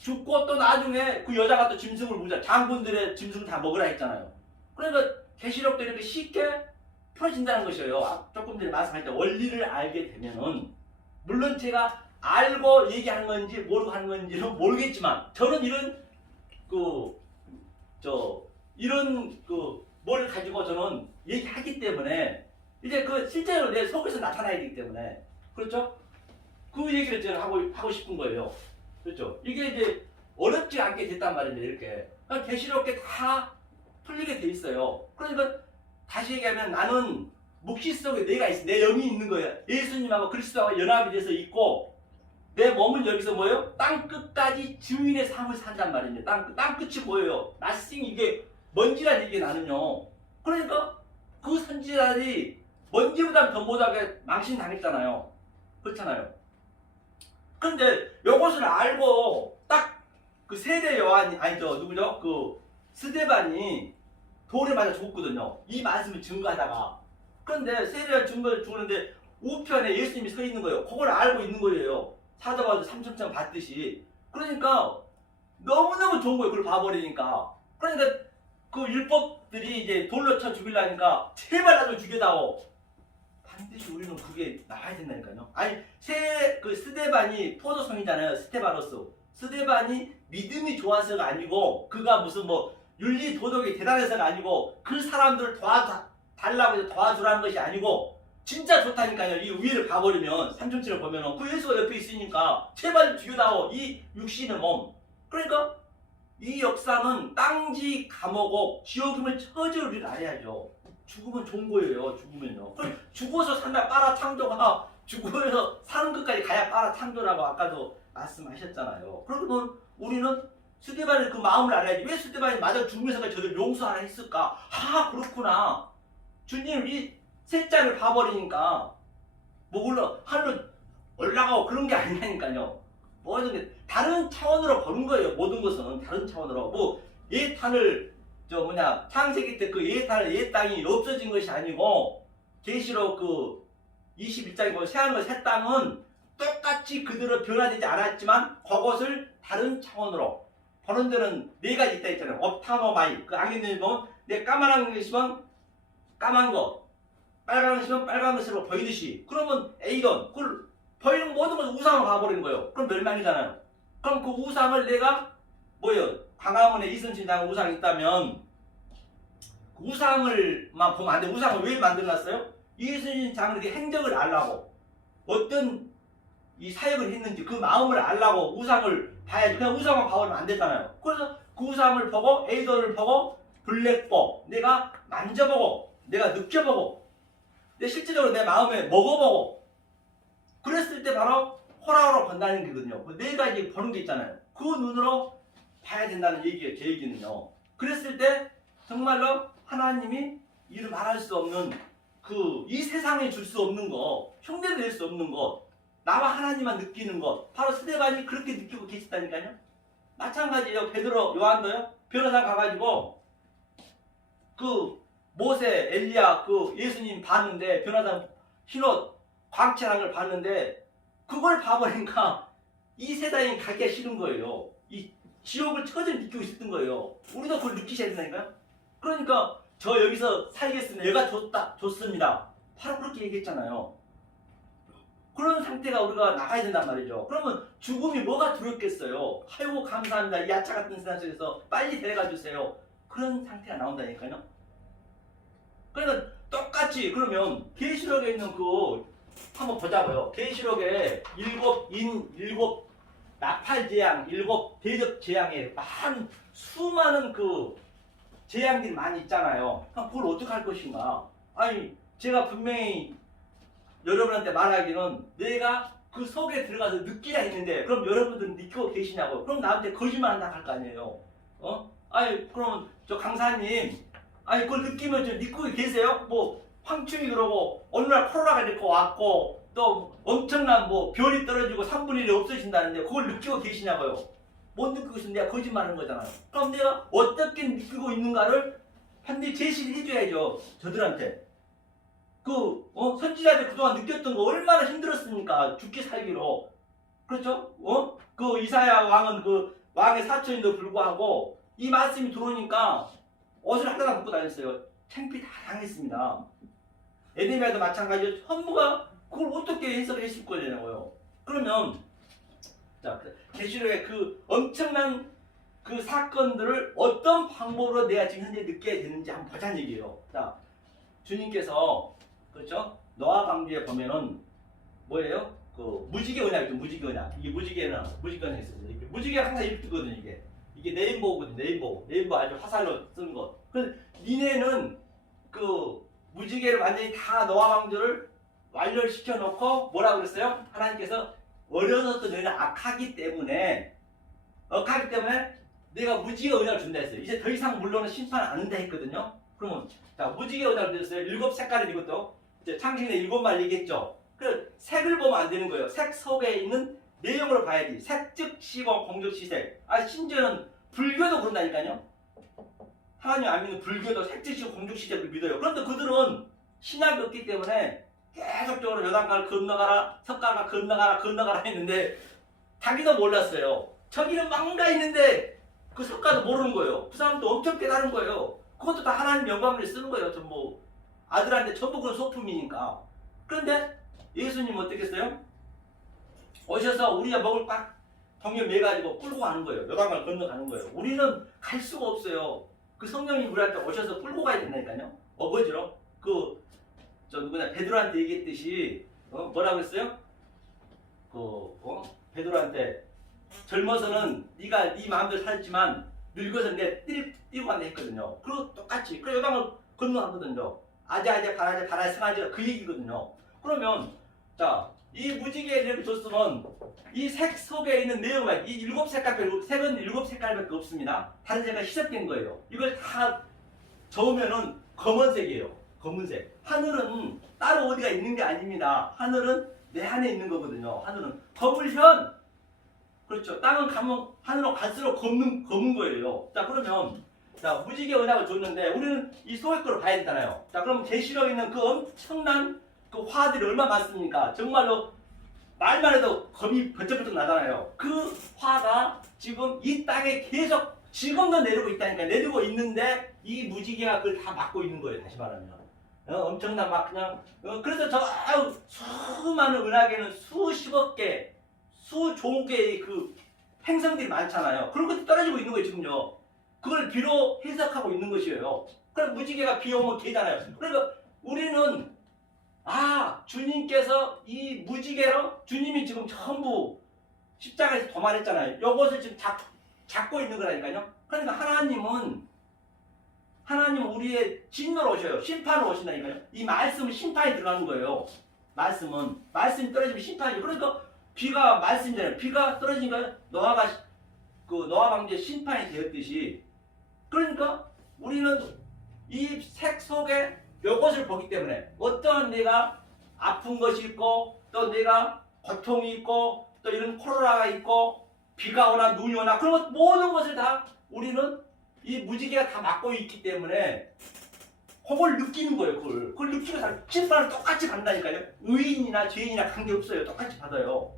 죽고 또 나중에 그 여자가 또 짐승을 먹자. 장군들의 짐승 다 먹으라 했잖아요. 그러니까 계시록도 이렇게 쉽게 풀어진다는 것이에요. 조금 전에 말씀할 때 원리를 알게 되면은 물론 제가 알고 얘기하는 건지 모르고 하는 건지는 모르겠지만 저는 이런 뭘 가지고 저는 얘기하기 때문에 이제 그 실제로 내 속에서 나타나야 되기 때문에 그렇죠? 그 얘기를 저는 하고 싶은 거예요. 그렇죠? 이게 이제 어렵지 않게 됐단 말입니다. 이렇게 그러니까 계시록에 다 풀리게 돼 있어요. 그러니까 다시 얘기하면 나는 묵시 속에 내가 있어. 내 영이 있는 거예요. 예수님하고 그리스도하고 연합이 돼서 있고 내 몸은 여기서 뭐예요? 땅 끝까지 증인의 삶을 산단 말입니다. 땅 끝이 뭐예요? 나싱 이게 먼지란 얘기 나는요. 그러니까 그 선지자들이 먼지보다 더 못하게 망신당했잖아요. 그렇잖아요. 근데 요것을 알고 딱 그 세대 요한이 누구죠? 그 스데반이 돌에 맞아 죽었거든요. 이 말씀을 증거하다가. 그런데 세례가 증거를 죽었는데 우편에 예수님이 서 있는 거예요. 그걸 알고 있는 거예요. 사도가 삼천천 받듯이. 그러니까 너무너무 좋은 거예요. 그걸 봐버리니까. 그러니까 그 율법들이 이제 돌로 쳐 죽이려니까 제발 나좀 죽여다오. 반드시 우리는 그게 나와야 된다니까요. 아니 그 스데반이 포도성이잖아요. 스테바노스. 스데반이 믿음이 좋아서가 아니고 그가 무슨 뭐 윤리 도덕이 대단해서가 아니고 그 사람들을 도와달라고 해서 도와주라는 것이 아니고 진짜 좋다니까요. 이 위를 봐버리면 삼천치를 보면은 그 예수가 옆에 있으니까 제발 죽여다오 이 육신의 몸. 그러니까 이 역사는 땅지 감옥 지옥임을 처절 우리가 알아야죠. 죽으면 좋은 거예요. 죽으면요. 그럼 죽어서 산다 빨아 창조가 죽어서 사는 것까지 가야 빨아 창조라고 아까도 말씀하셨잖아요. 그러면 우리는 스데반의 그 마음을 알아야지. 왜 스데반이 맞아 죽으면서까지 저들 용서하라 했을까? 아 그렇구나. 주님 이 셋장을 봐버리니까 뭐 물론 하늘로 올라가고 그런 게 아니라니까요. 뭐든 다른 차원으로 보는 거예요. 모든 것은 다른 차원으로 뭐 예탄을 창세기 때 그 예탄을 예 땅이 없어진 것이 아니고 계시록 그 21장에 보면 새하늘과 새 땅은 똑같이 그대로 변화되지 않았지만 그것을 다른 차원으로 보는 데는 네 가지 있다 했잖아요. 업타노마이 그 악인들이 보면 내 까만 것이면 까만 것 빨간 것이면 빨간 것으로 보이듯이 그러면 에이돈 그걸 보이는 모든 것을 우상으로 가버리는 거예요. 그럼 멸망이잖아요. 그럼 그 우상을 내가 뭐예요? 광화문에 이순신 장 우상이 있다면 그 우상을만 보면 안 돼. 우상을 왜 만들어놨어요? 이순신 장은 이렇게 행적을 알라고 어떤 이 사역을 했는지 그 마음을 알라고 우상을 봐야지. 그냥 우상만 봐버리면 안 되잖아요. 그래서 그 우상을 보고 에이돈을 보고 블랙보 내가 만져보고 내가 느껴보고 내 실질적으로 내 마음에 먹어보고 그랬을 때 바로 호락호락 본다는 거거든요. 그 네 가지 보는 게 있잖아요. 그 눈으로 봐야 된다는 얘기예요. 제 얘기는요. 그랬을 때 정말로 하나님이 이루 말할 수 없는 이 세상에 줄 수 없는 거, 흉내 낼 수 없는 것, 나와 하나님만 느끼는 것, 바로 스데반이 그렇게 느끼고 계시다니까요. 마찬가지예요. 베드로, 요한도요. 변호사 가가지고 그 모세, 엘리야, 그 예수님 봤는데 변호사 흰옷 광채란 걸 봤는데 그걸 봐버리니까 이 세상에 가기가 싫은 거예요. 이 지옥을 처절히 느끼고 있었던 거예요. 우리도 그걸 느끼셔야 된다니까요. 그러니까 저 여기서 살겠습니다. 얘가 좋습니다. 바로 그렇게 얘기했잖아요. 그런 상태가 우리가 나가야 된단 말이죠. 그러면 죽음이 뭐가 두렵겠어요. 아이고 감사합니다. 이 야차 같은 세상 속에서 빨리 데려가 주세요. 그런 상태가 나온다니까요. 그러니까 똑같이 그러면 계시록에 있는 한번 보자고요. 계시록에 일곱 나팔 재앙, 일곱 대적 재앙에 수많은 재앙들이 많이 있잖아요. 그럼 그걸 어떻게 할 것인가? 아니 제가 분명히 여러분한테 말하기는 내가 그 속에 들어가서 느끼라 했는데 그럼 여러분들은 느끼고 계시냐고요? 그럼 나한테 거짓말 한다 할 거 아니에요. 아니 그러면 저 강사님 아니 그걸 느끼면 좀 느끼고 계세요? 뭐 황충이 그러고 어느 날 코로나가 이렇게 왔고 또 엄청난 별이 떨어지고 3분의 1이 없어진다는데 그걸 느끼고 계시냐고요? 못 느끼고 있으면 내가 거짓말하는 거잖아요. 그럼 내가 어떻게 느끼고 있는가를 반드시 제시를 해줘야죠. 저들한테. 선지자들 그동안 느꼈던 거 얼마나 힘들었습니까? 죽기 살기로. 그렇죠? 그 이사야 왕은 왕의 사촌인도 불구하고 이 말씀이 들어오니까 옷을 하나도 벗고 다녔어요. 창피 다 당했습니다. 에데미야도 마찬가지로 전부가 그걸 어떻게 해석했을 거냐고요. 그러면 자 계시록의 엄청난 사건들을 어떤 방법으로 내가 지금 현재 느껴야 되는지 한번 보자는 얘기예요. 자 주님께서 그렇죠? 노아 방주에 보면은 뭐예요? 무지개 언약이죠. 무지개 언약. 이게 무지개 언약 있어요. 무지개가 항상 이렇게 뜨거든요. 이게 네임보우거든요. 네임보우 아주 화살로 쓴 것. 그래서 니네는 무지개를 완전히 다 노아 방주를 완료를 시켜놓고 뭐라고 그랬어요? 하나님께서 어려서부터 너희는 악하기 때문에 내가 무지개 언약을 준다 했어요. 이제 더 이상 물론은 심판 안 한다 했거든요. 그러면 자 무지개 언약을 드렸어요. 7 색깔을 이것도 이제 창세기에 7말 얘기했죠. 그 색을 보면 안 되는 거예요. 색 속에 있는 내용으로 봐야지. 색즉 시고 공적 시색. 심지어는 불교도 그런다니까요. 하나님 안 믿는 불교도 색즉 시고 공적 시색을 믿어요. 그런데 그들은 신학이 없기 때문에 계속적으로 요단강을 건너가라, 석가가 건너가라 했는데 자기도 몰랐어요. 저기는 망가 있는데 그 석가도 모르는 거예요. 그 사람도 엄청 깨달은 거예요. 그것도 다 하나님 영광을 쓰는 거예요. 전부 아들한테 전부 그런 소품이니까. 그런데 예수님 어떻게 했어요? 오셔서 우리가 먹을 꽉 동력 매가지고 끌고 가는 거예요. 요단강을 건너가는 거예요. 우리는 갈 수가 없어요. 그 성령이 우리한테 오셔서 끌고 가야 된다니까요. 어거지로 저 누구냐 베드로한테 얘기했듯이 뭐라고 했어요? 베드로한테 젊어서는 네가 네 마음대로 살지만 늙어서 내 띠고 간다 했거든요. 그리고 똑같이 그 요단을 건너가거든요. 아재 바라에 승하지가 그 얘기거든요. 그러면 자 이 무지개를 줬으면 이 색 속에 있는 내용만 이 일곱 색깔 빼고 색은 일곱 색깔밖에 없습니다. 다른 색깔 희석된 거예요. 이걸 다 저으면은 검은색이에요. 검은색. 하늘은 따로 어디가 있는 게 아닙니다. 하늘은 내 안에 있는 거거든요. 하늘은 검을현. 그렇죠. 땅은 가면 하늘로 갈수록 검은 거예요. 자 그러면 자 무지개 은하를 줬는데 우리는 이 속의 거를 봐야 되잖아요. 자 그럼 계시록에 있는 그 엄청난 그 화들이 얼마나 많습니까? 정말로 말만 해도 검이 번쩍번쩍 나잖아요. 그 화가 지금 이 땅에 계속 지금도 내리고 있다니까. 내리고 있는데 이 무지개가 그걸 다 막고 있는 거예요. 다시 말하면 엄청난 막 그냥 그래서 저 수많은 은하계는 수십억 개 수조 개의 그 행성들이 많잖아요. 그런 것들이 떨어지고 있는 거예요. 지금요. 그걸 비로 해석하고 있는 것이에요. 그럼 무지개가 비 오면 개잖아요. 그러니까 우리는 주님께서 이 무지개로 주님이 지금 전부 십자가에서 도말했잖아요. 이것을 지금 잡고 있는 거라니까요. 그러니까 하나님은 우리의 진노로 오셔요. 심판으로 오신다니까요. 이 말씀은 심판이 들어가는 거예요. 말씀이 떨어지면 심판이죠. 그러니까 비가 말씀이잖아요. 비가 떨어지니까 노아 방주에 심판이 되었듯이 그러니까 우리는 이 색 속에 요것을 보기 때문에 어떤 내가 아픈 것이 있고 또 내가 고통이 있고 또 이런 코로나가 있고 비가 오나 눈이 오나 그런 것 모든 것을 다 우리는 이 무지개가 다 막고 있기 때문에 그걸 느끼는 거예요. 그걸 느끼면서 심판을 똑같이 받는다니까요. 의인이나 죄인이나 관계없어요. 똑같이 받아요.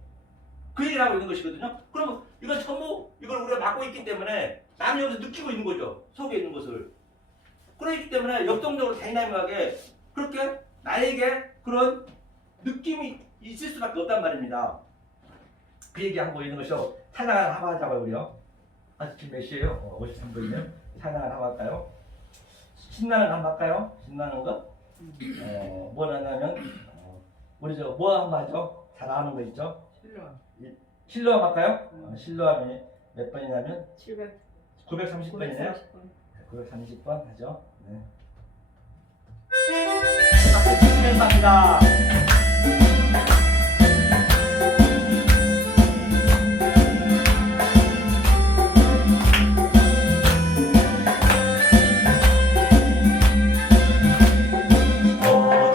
그 얘기를 하고 있는 것이거든요. 그러면 이건 전부 이걸 우리가 막고 있기 때문에 남이 여기서 느끼고 있는 거죠. 속에 있는 것을. 그렇기 때문에 역동적으로 다이나믹하게 그렇게 나에게 그런 느낌이 있을 수밖에 없단 말입니다. 그 얘기하고 있는 것이요. 찬양을 한번 하자고요. 우리요. 지금 몇 시에요? 53분이면 찬양을 한번 할까요? 신나는 한번 할까요? 신나는 거? 뭘 하냐면 우리 뭐 한번 하죠? 잘 아는 거 있죠? 실로암 할까요? 실로암이 몇 번이냐면 930번이네요. 930번 하죠. 네. 박수 치시면서 합니다. Oh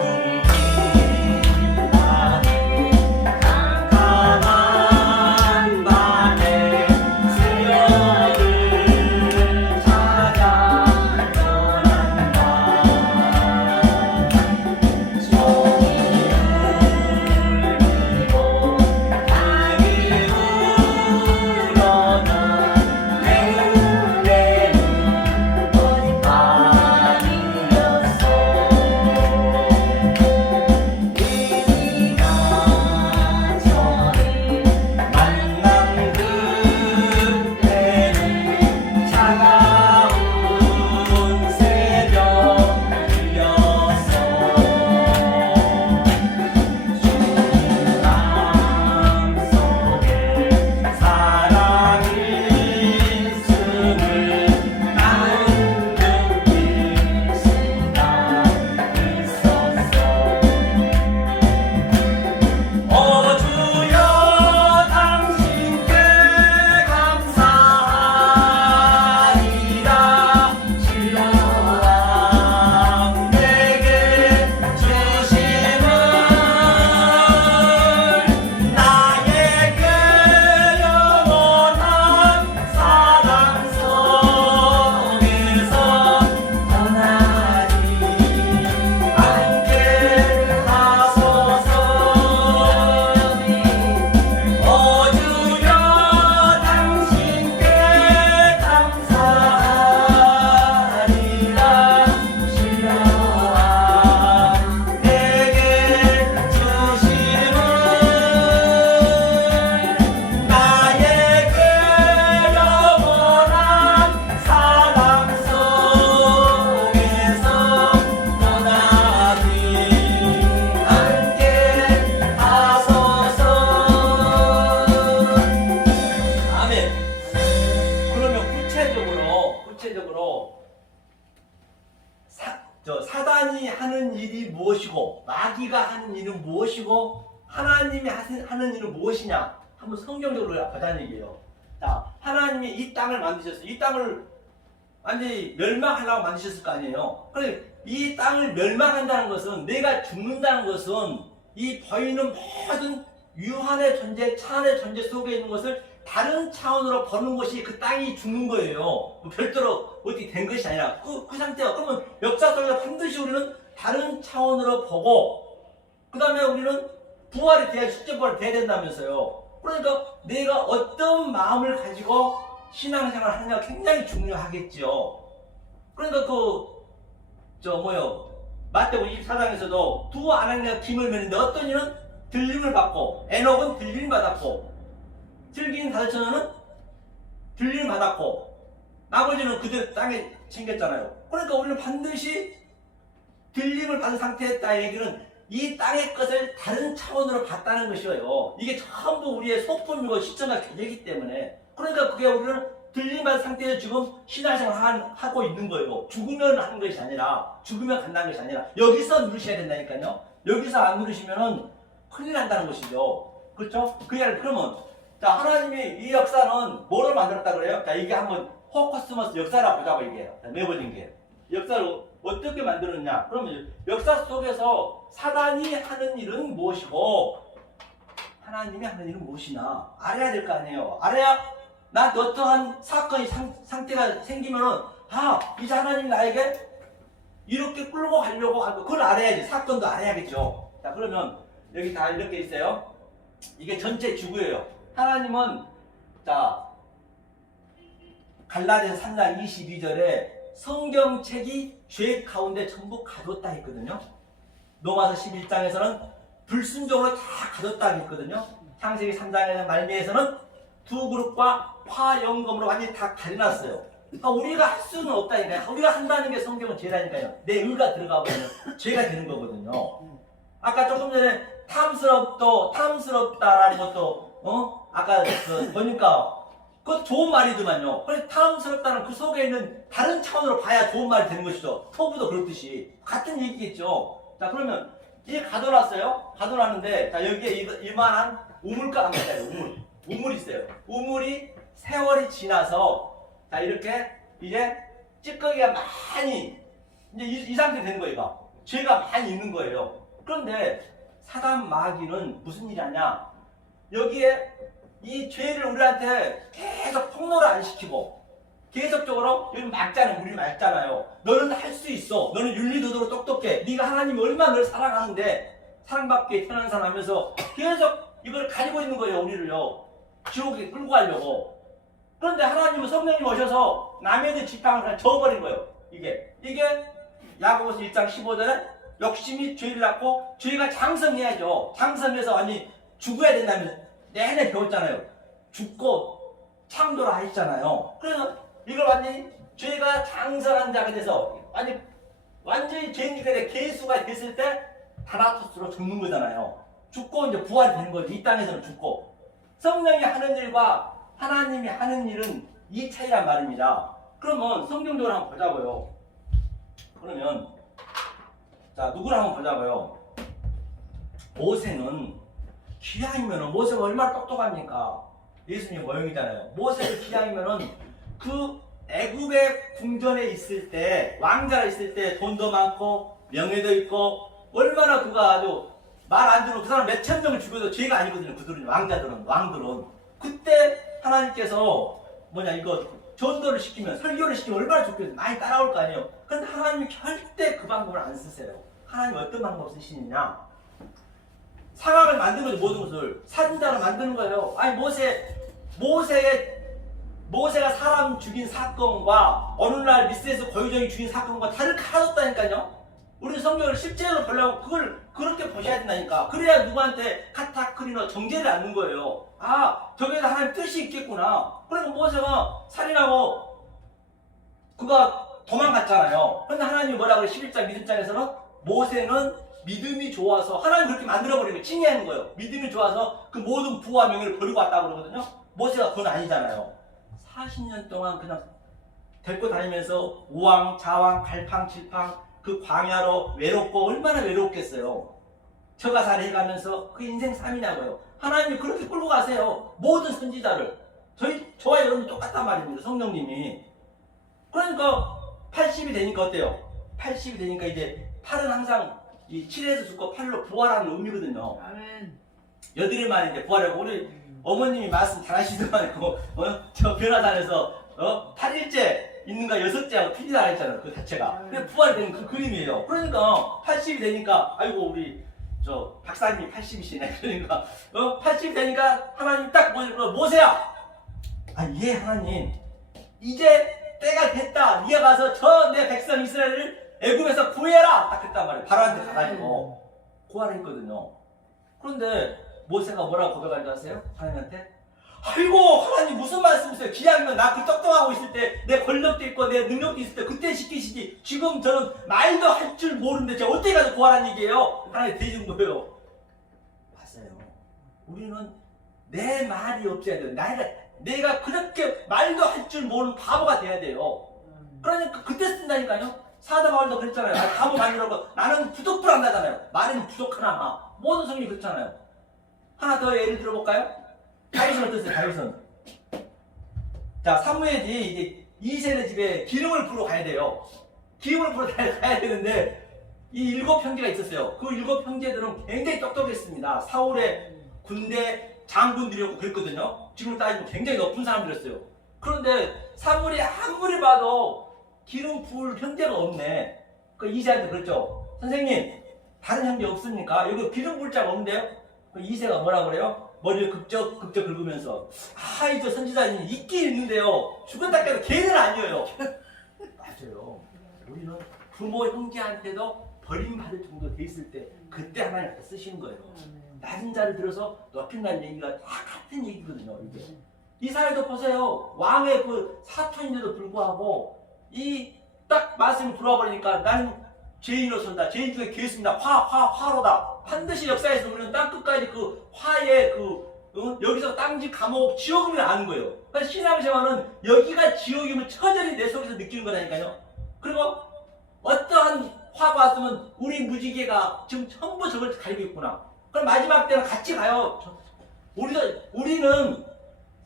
사단이 하는 일이 무엇이고 마귀가 하는 일은 무엇이고 하나님이 하는 일은 무엇이냐 한번 성경적으로 보자는 얘기예요. 자, 하나님이 이 땅을 만드셨어요. 이 땅을 완전히 멸망하려고 만드셨을 거 아니에요. 그래, 이 땅을 멸망한다는 것은, 내가 죽는다는 것은 이 보이는 모든 유한의 존재, 차원의 존재 속에 있는 것을 다른 차원으로 보는 것이 그 땅이 죽는 거예요. 별도로 어떻게 된 것이 아니라 그 상태가. 그러면 역사 속에서 반드시 우리는 다른 차원으로 보고 그 다음에 우리는 부활이 돼야, 실제 부활이 돼야 된다면서요. 그러니까 내가 어떤 마음을 가지고 신앙생활을 하느냐가 굉장히 중요하겠죠. 그러니까 마태복음 24장에서도 두 아낙네가 김을 매는데 어떤 이는 들림을 받고, 에녹은 들림을 받았고, 슬기인 5천원은 들림을 받았고, 나머지는 그들 땅에 챙겼잖아요. 그러니까 우리는 반드시 들림을 받은 상태였다. 얘기는 이 땅의 것을 다른 차원으로 봤다는 것이에요. 이게 전부 우리의 소품이고 시점과 계획이기 때문에. 그러니까 그게 우리는 들림받은 상태에서 지금 신앙생활 하고 있는 거예요. 죽으면 하는 것이 아니라, 죽으면 간다는 것이 아니라 여기서 누르셔야 된다니까요. 여기서 안 누르시면은 큰일 난다는 것이죠. 그렇죠? 그러면 자, 하나님이 이 역사는 뭐로 만들었다 그래요? 자, 이게 한번 호커스머스 역사라고 보자고 얘기해요. 내버린 게 역사를 어떻게 만들었냐? 그러면 역사 속에서 사단이 하는 일은 무엇이고 하나님이 하는 일은 무엇이냐 알아야 될 거 아니에요. 알아야 나한테 어떠한 사건이 상태가 생기면은 이제 하나님이 나에게 이렇게 끌고 가려고 하고 그걸 알아야지. 사건도 알아야겠죠. 자, 그러면 여기 다 이렇게 있어요. 이게 전체 지구예요. 하나님은 자 갈라디아서 3장 22절에 성경책이 죄 가운데 전부 가뒀다 했거든요. 로마서 11장에서는 불순종으로 다 가뒀다 했거든요. 창세기 3장에서 말미에서는 두 그룹과 화연금으로 완전히 다 가려놨어요. 그러니까 우리가 할 수는 없다니까요. 우리가 한다는 게 성경은 죄라니까요. 내 의가 들어가면 죄가 되는 거거든요. 아까 조금 전에 탐스럽다라는 것도 아까 보니까 그것도 좋은 말이더만요. 그래서 탐스럽다는 그 속에 있는 다른 차원으로 봐야 좋은 말이 되는 것이죠. 토부도 그렇듯이 같은 얘기겠죠. 자, 그러면 이게 가둬놨어요. 가둬놨는데 자, 여기에 이만한 우물가가 있어요. 우물이 있어요. 우물이 세월이 지나서 자, 이렇게 이제 찌꺼기가 많이 이제 이 상태 되는 거예요. 이거. 죄가 많이 있는 거예요. 그런데 사단 마귀는 무슨 일이 하냐? 여기에 이 죄를 우리한테 계속 폭로를 안 시키고 계속적으로 여기 막잖아요. 우리 막잖아요. 너는 할 수 있어. 너는 윤리도덕으로 똑똑해. 네가 하나님이 얼마나 널 사랑하는데 사랑받게 태어난 사람 하면서 계속 이걸 가지고 있는 거예요. 우리를요. 지옥에 끌고 가려고. 그런데 하나님은 성령님 오셔서 남에 대한 지팡이를 그냥 저어버린 거예요. 이게 야고보서 1장 15절에 욕심이 죄를 낳고 죄가 장성해야죠. 장성해서 아니 죽어야 된다면 내내 배웠잖아요. 죽고 창조라 했잖아요. 그래서 이걸 완전히 죄가 장성한 자가 돼서 완전히 죄인이 돼 개수가 됐을 때 다나토스로 죽는 거잖아요. 죽고 이제 부활이 되는 거죠. 이 땅에서는 죽고. 성령이 하는 일과 하나님이 하는 일은 이 차이란 말입니다. 그러면 성경적으로 한번 보자고요. 그러면 자, 누구를 한번 보자고요. 모세는 기왕이면은 모세가 얼마나 똑똑합니까? 예수님 모형이잖아요. 모세를 기왕이면은 그 애굽의 궁전에 있을 때 왕자가 있을 때 돈도 많고 명예도 있고 얼마나 그가 아주 말 안 듣는 그 사람 몇천 명을 죽여도 죄가 아니거든요. 그들은 왕들은 그때 하나님께서 이거 전도를 시키면 설교를 시키면 얼마나 좋겠어요. 많이 따라올 거 아니에요. 그런데 하나님이 절대 그 방법을 안 쓰세요. 하나님이 어떤 방법 쓰시느냐? 상황을 만드는 거죠. 모든 것을 사진자로 만드는 거예요. 아니 모세가 사람 죽인 사건과 오늘날 미스에서 고유정이 죽인 사건과 다를 가졌다니까요. 우리 성경을 실제로 보려면 그걸 그렇게 보셔야 된다니까. 그래야 누구한테 카타크리너 정죄를 않는 거예요. 저기에서 하나님 뜻이 있겠구나. 그리고 모세가 살인하고 그가 도망갔잖아요. 그런데 하나님이 뭐라 그래? 11장 믿음장에서는 모세는 믿음이 좋아서 하나님 그렇게 만들어버리는 거예요. 칭의하는 거예요. 믿음이 좋아서 그 모든 부와 명예를 버리고 왔다고 그러거든요. 모세가 그건 아니잖아요. 40년 동안 그냥 데리고 다니면서 우왕, 좌왕, 갈팡질팡 그 광야로 외롭고 얼마나 외롭겠어요. 처가살이 해가면서 그 인생 삶이냐고요. 하나님이 그렇게 끌고 가세요. 모든 선지자를. 저와 여러분 똑같단 말입니다. 성령님이. 그러니까 80이 되니까 어때요? 80이 되니까 이제 팔은 항상 이 7에서 죽고 8로 부활하는 의미거든요. 아멘. 여드름 만에 이제 부활하고 우리 어머님이 말씀 잘하시더만 저 변화단에서 8일째 있는가 6째하고 틀리다 했잖아요. 그 자체가. 근데 부활이 되는 그 그림이에요. 그러니까 80이 되니까 아이고 우리 저 박사님이 80이시네. 그러니까 80이 되니까 하나님 딱 모세야. 아 예 하나님 이제 때가 됐다. 네가 가서 저 내 백성 이스라엘을 애굽에서 구해라. 딱 했단 말이에요. 바로한테 가가지고 구하랬거든요. 그런데 모세가 뭐라고 고백한 줄 아세요? 하나님한테? 아이고 하나님 무슨 말씀이세요? 기왕이면 나 그 똑똑하고 있을 때 내 권력도 있고 내 능력도 있을 때 그때 시키시지 지금 저는 말도 할 줄 모르는데 제가 어떻게 가서 구하라는 얘기예요? 하나님 대준 거예요. 맞아요. 우리는 내 말이 없어야 돼요. 내가 그렇게 말도 할 줄 모르는 바보가 돼야 돼요. 그러니까 그때 쓴다니까요. 사도 바울도 그랬잖아요. 바보 만들라고 나는 부족불한다잖아요. 말에는 부족하나 모든 성경이 그렇잖아요. 하나 더 예를 들어볼까요? 다윗은 어땠어요? 다윗은 자 사무엘이 이제 이새의 집에 기름을 부러 가야 돼요. 기름을 부러 가야 되는데 이 7형제가 있었어요. 그 7형제들은 굉장히 똑똑했습니다. 사울의 군대 장군들이었고 그랬거든요. 지금 따지면 굉장히 높은 사람들이었어요. 그런데 사무엘이 아무리 봐도 기름 부을 형제가 없네. 그 이새한테 그랬죠. 선생님 다른 형제 없습니까? 여기 기름 부을 자가 없는데요. 그 이새가 뭐라 그래요? 머리를 급적 긁으면서 이 저 선지자님 있긴 있는데요. 죽었다 깨도 걔는 아니에요. 맞아요. 우리는 부모 형제한테도 버림받을 정도 돼 있을 때 그때 하나님 갖다 쓰시는 거예요. 낮은 자를 들어서 높인다는 얘기가 다 같은 얘기거든요. 이게 이스라엘도 보세요. 왕의 그 사촌인데도 불구하고 이 딱 말씀이 들어와 버리니까 나는 죄인으로서다. 죄인 중에 괴수입니다. 화로다. 반드시 역사에서 우리는 땅 끝까지 그 화의 여기서 땅지 감옥 지옥을 아는 거예요. 그러니까 신앙생활은 여기가 지옥임을 처절히 내 속에서 느끼는 거라니까요. 그리고 어떠한 화가 왔으면 우리 무지개가 지금 전부 저걸 가리고 있구나. 그럼 마지막 때는 같이 가요. 우리는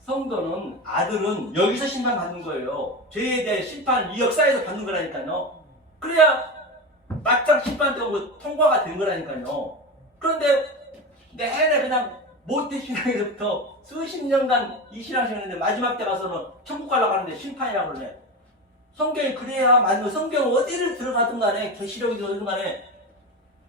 성도는 아들은 여기서 심판받는 거예요. 죄에 대해 심판 이 역사에서 받는 거라니까요. 그래야 막상 심판 때 오고 통과가 된 거라니까요. 그런데 내내 그냥 모태 신앙에서부터 수십 년간 이 신앙생활인데 마지막 때 가서는 천국 가려고 하는데 심판이라고 그러네. 성경이 그래야 맞는 성경 어디를 들어가든 간에 계시록이든 어디든 간에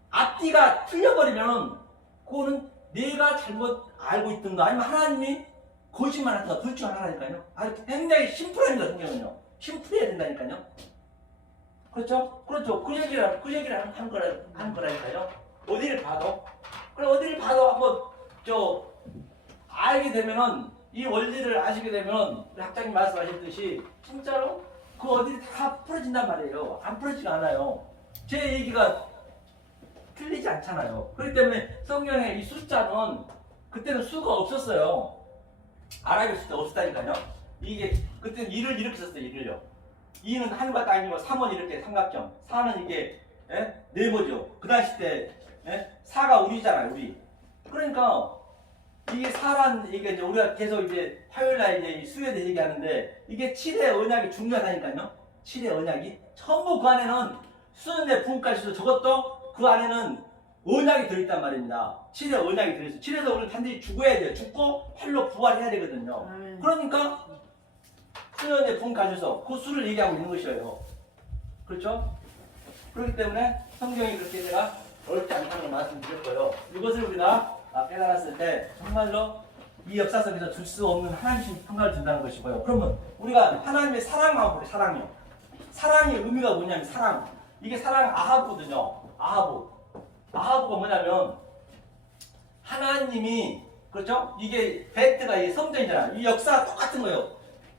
앞뒤가 틀려버리면 그거는 내가 잘못 알고 있든가 아니면 하나님이 거짓말 하든가 둘 중 하나라니까요. 굉장히 심플합니다. 성경은요. 심플해야 된다니까요. 그렇죠? 그렇죠. 그 얘기를 하는 거라니까요. 어디를 봐도. 그럼 어디를 봐도 한번 알게 되면은 이 원리를 아시게 되면 학장님 말씀하셨듯이 진짜로 그 어디를 다 풀어진단 말이에요. 안 풀어지가 않아요. 제 얘기가 틀리지 않잖아요. 그렇기 때문에 성경의 이 숫자는 그때는 수가 없었어요. 아라비아 숫자 없었다니까요. 이게 그때는 2를 이렇게 썼어요. 2를요. 2는 하늘과 땅이고 3은 이렇게 삼각형, 4는 이게 네모죠. 그 당시 때 4가 우리잖아요. 우리. 그러니까 이게 4란 이게 이제 우리가 계속 이제 화요일날 이제 수요일에 얘기하는데 이게 7의 언약이 중요하다니까요. 7의 언약이 전부 그 안에는 수는데 분까지도 저것도 그 안에는 언약이 들어있단 말입니다. 7의 언약이 들어있어요. 7에서 우리는 반드시 죽어야 돼요. 죽고 팔로 부활해야 되거든요. 그러니까 수는데 분 가져서 그 수를 얘기하고 있는 것이에요. 그렇죠? 그렇기 때문에 성경이 그렇게 제가 어렵지 않다는 걸 말씀드렸고요. 이것을 우리가 깨달았을 때 정말로 이 역사 속에서 줄 수 없는 하나님의 평가를 준다는 것이고요. 그러면 우리가 하나님의 사랑만 보래. 사랑이요. 사랑의 의미가 뭐냐면 사랑. 이게 사랑 아하브거든요. 아하브가 뭐냐면 하나님이 그렇죠? 이게 베트가 이 성전이잖아. 이 역사가 똑같은 거예요.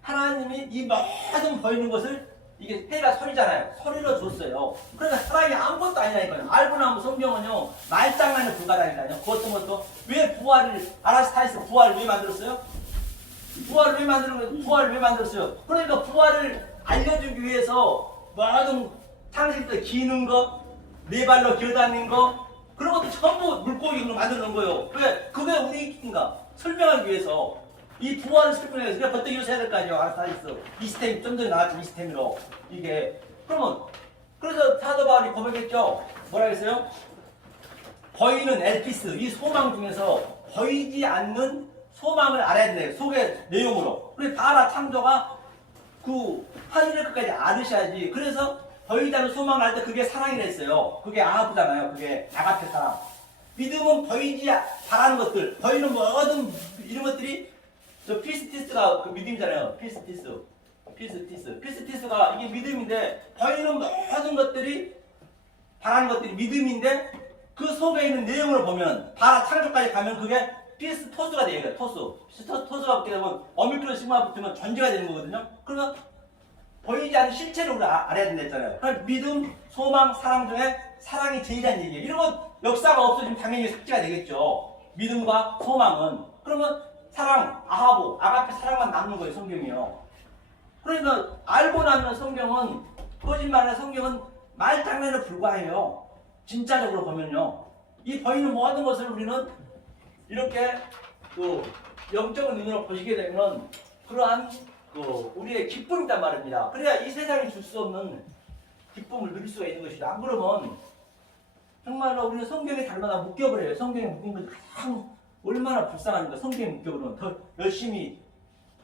하나님이 이 모든 보이는 것을 이게 해가 소리잖아요. 소리로 줬어요. 그러니까 사랑이 아무것도 아니라니까요. 알고 나면 성경은요 말장난에 불과하다니까요. 그것도 왜 부활을 아라스타에서 부활을 왜 만들었어요? 부활을 왜 만들었어요? 그러니까 부활을 알려주기 위해서 모든 창식도 기는 거, 네 발로 기어다니는 거, 그런 것도 전부 물고기로 만들어 놓은 거예요. 왜? 그게 우리 인가 설명하기 위해서. 이 부활을 설명하기 위해서. 그냥 버뜩 일어서야 될 거 아니에요. 알았어. 이 시스템, 좀 전에 나왔죠. 이 시스템으로. 이게. 그러면, 그래서 사도 바울이 고백했죠. 뭐라 했어요? 보이는 엘피스, 이 소망 중에서 보이지 않는 소망을 알아야 돼요. 속의 내용으로. 그래서 바라 창조가 그 하늘의 끝까지 알으셔야지. 그래서 보이지 않는 소망을 알 때 그게 사랑이라 했어요. 그게 아하부잖아요. 그게 아가페 사랑. 믿음은 보이지 바라는 것들, 보이는 모든 이런 것들이 저 피스티스가 그 믿음이잖아요. 피스티스가 이게 믿음인데 보이는 모든 것들이 바라는 것들이 믿음인데 그 속에 있는 내용을 보면 바라 창조까지 가면 그게 피스토스가 돼요. 토스가 붙게 되면 오미크론 시그마 붙으면 존재가 되는 거거든요. 그러면 보이지 않는 실체를 우리가 알아야 된다 했잖아요. 그럼 믿음, 소망, 사랑 중에 사랑이 제일이라는 얘기예요. 이런 건 역사가 없어지면 당연히 삭제가 되겠죠. 믿음과 소망은. 그러면 사랑, 아하보, 아가페 사랑만 남는 거예요. 성경이요. 그러니까 알고 나면 성경은 거짓말하는 성경은 말장난에 불과해요. 진짜적으로 보면요. 이 보이는 모든 것을 우리는 이렇게 그 영적인 눈으로 보시게 되면 그러한 그 우리의 기쁨이란 말입니다. 그래야 이 세상이 줄 수 없는 기쁨을 누릴 수가 있는 것이죠. 안 그러면 정말로 우리는 성경에 닮아다 묶여버려요. 성경에 묶인 것이 가장 얼마나 불쌍합니까? 성경에 묶여버리면 더 열심히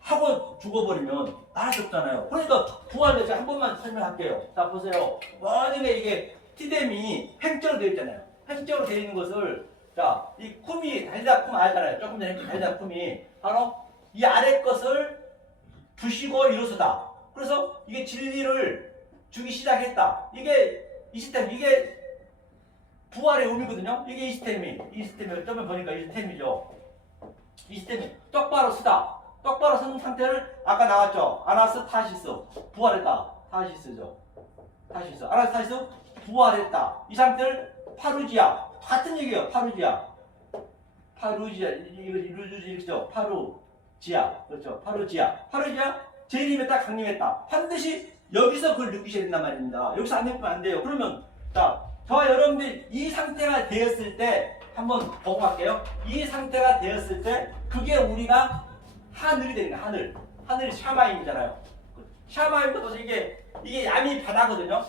하고 죽어버리면 나할 수 없잖아요. 그러니까 부활을 제가 한 번만 설명할게요. 자 보세요. 모든 게 이게 티뎀이 횡적으로 되어 있잖아요. 횡적으로 되어 있는 것을 자 이 쿰이 달다 쿰 알잖아요. 조금 전에 달다 쿰이 바로 이 아래 것을 부시고 이루서다. 그래서 이게 진리를 주기 시작했다. 이게 이 시스템, 이게 부활의 의미거든요. 이게 이 시스템이 좀 보니까 이 시스템이죠. 이 시스템이 똑바로 서다. 똑바로 선 상태를 아까 나왔죠. 아나스타시스 부활했다. 타시스죠. 타시스. 아나스타시스 부활했다. 이 상태를 파루지아. 같은 얘기예요. 파루지아. 이거죠. 파루지아. 그렇죠. 파루지아. 제 이름에 딱 강림했다. 반드시 여기서 그걸 느끼셔야 된단 말입니다. 여기서 안 느끼면 안 돼요. 그러면 자, 저와 여러분들 이 상태가 되었을 때 한번 보고 갈게요. 이 상태가 되었을 때 그게 우리가 하늘이 되는 거야. 하늘이 샤마임이잖아요. 샤마임도 이게 야미 바다거든요.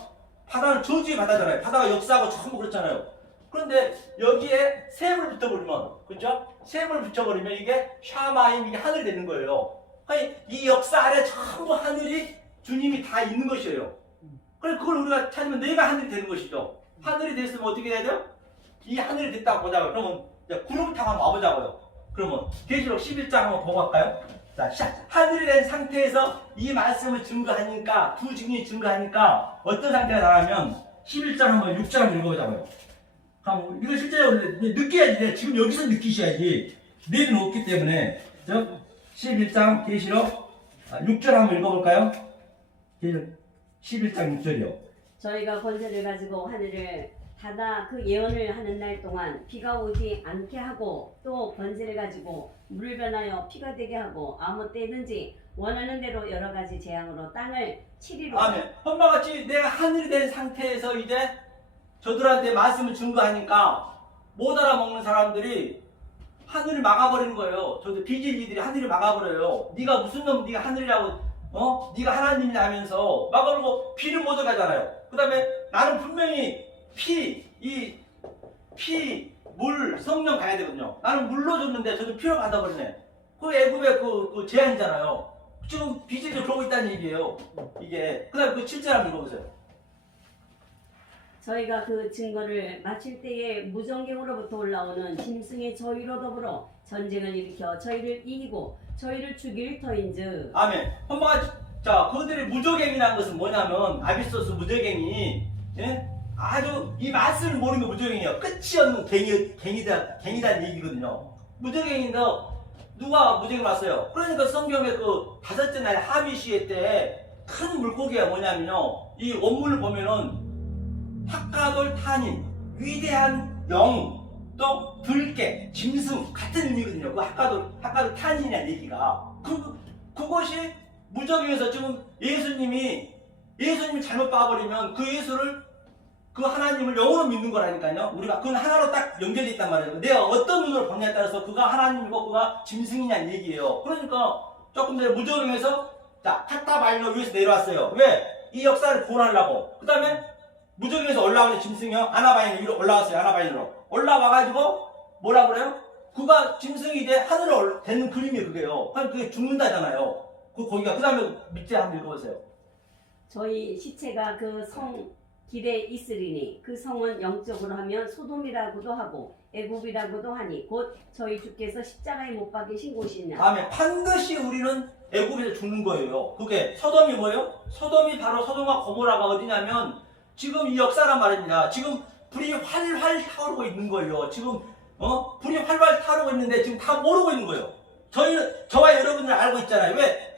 바다는 저주의 바다잖아요. 바다가 역사하고 전부 그렇잖아요. 그런데 여기에 샘을 붙여버리면, 그렇죠? 샘을 붙여버리면 이게 샤마임, 이게 하늘이 되는 거예요. 그러니까 이 역사 아래 전부 하늘이 주님이 다 있는 것이에요. 그래서 그걸 우리가 찾으면 내가 하늘이 되는 것이죠. 하늘이 됐으면 어떻게 해야 돼요? 이 하늘이 됐다고 보자고요. 그러면 구름 타고 한번 와보자고요. 그러면 계시록 11장 한번 보고 갈까요? 자, 하늘이 된 상태에서 이 말씀을 증거하니까, 두 증인이 증거하니까 어떤 상태가 나가면 11장 한번 6장 한번 읽어보자고요. 그럼 이거 실제로 느껴야지. 지금 여기서 느끼셔야지. 내일은 없기 때문에. 11장 계시록 6절 한번 읽어볼까요? 계시록 11장 6절이요. 저희가 권세를 가지고 하늘을 닫아 그 예언을 하는 날 동안 비가 오지 않게 하고 또 권세를 가지고 물을 변하여 피가 되게 하고 아무 때든지 원하는 대로 여러 가지 재앙으로 땅을 치리로. 아멘. 엄마 같이 내가 하늘이 된 상태에서 이제 저들한테 말씀을 증거하니까 못 알아먹는 사람들이 하늘을 막아버리는 거예요. 저들 비질리들이 하늘을 막아버려요. 네가 무슨 놈, 네가 하늘이라고, 네가 하나님이냐 하면서 막아버리고 피를 못 얻어가잖아요. 그 다음에 나는 분명히 물, 성령 가야 되거든요. 나는 물로 줬는데 저도 피로 받아버리네. 그 애굽의 그 제한이잖아요. 지금 비질이 그러고 있다는 얘기예요. 이게. 그 다음에 그 7절 한번 읽어보세요. 저희가 그 증거를 마칠 때에 무정경으로부터 올라오는 짐승의 저희로 더불어 전쟁을 일으켜 저희를 이기고 저희를 죽일 터인즉. 아멘. 엄마가 자, 그들의 무저갱이라는 것은 뭐냐면 아비소스 무저갱이, 예? 아주 이 말씀을 모르는 게 무저갱이에요. 끝이 없는 갱이다는 얘기거든요. 무저갱인데 누가 무저갱을 왔어요? 그러니까 성경에 그 다섯째 날 하미시에 때 큰 물고기가 뭐냐면요. 이 원문을 보면은 학가돌 타님, 위대한 영웅, 또 들깨, 짐승 같은 의미거든요. 그 학가돌 타님이라는 얘기가. 그것이 무적에서 지금 예수님이 예수님이 잘못 봐버리면 그 예수를 그 하나님을 영으로 믿는 거라니까요. 우리가 그건 하나로 딱 연결돼 있단 말이에요. 내가 어떤 눈으로 보냐에 따라서 그가 하나님이고 그가 짐승이냐는 얘기예요. 그러니까 조금 전에 무적행에서 자 카타바일로 위에서 내려왔어요. 왜? 이 역사를 구원하려고. 그 다음에 무적행에서 올라오는 짐승이요. 아나바인으로 위로 올라왔어요. 아나바인으로 올라와가지고 뭐라 그래요? 그가 짐승이 돼 하늘을 되는 그림이 그게요. 그럼 그게 죽는다잖아요. 거기가 그 다음에 밑에 한번 읽어보세요. 저희 시체가 그 성 길에 있으리니 그 성은 영적으로 하면 소돔이라고도 하고 애굽이라고도 하니 곧 저희 주께서 십자가에 못 박이신 곳이냐. 다음에 반드시 우리는 애굽에서 죽는 거예요. 그게 소돔이 뭐예요? 소돔이 바로 소돔과 고모라가 어디냐면 지금 이 역사란 말입니다. 지금 불이 활활 타오르고 있는 거예요. 지금 불이 활활 타오르고 있는데 지금 다 모르고 있는 거예요. 저와 여러분들 알고 있잖아요. 왜?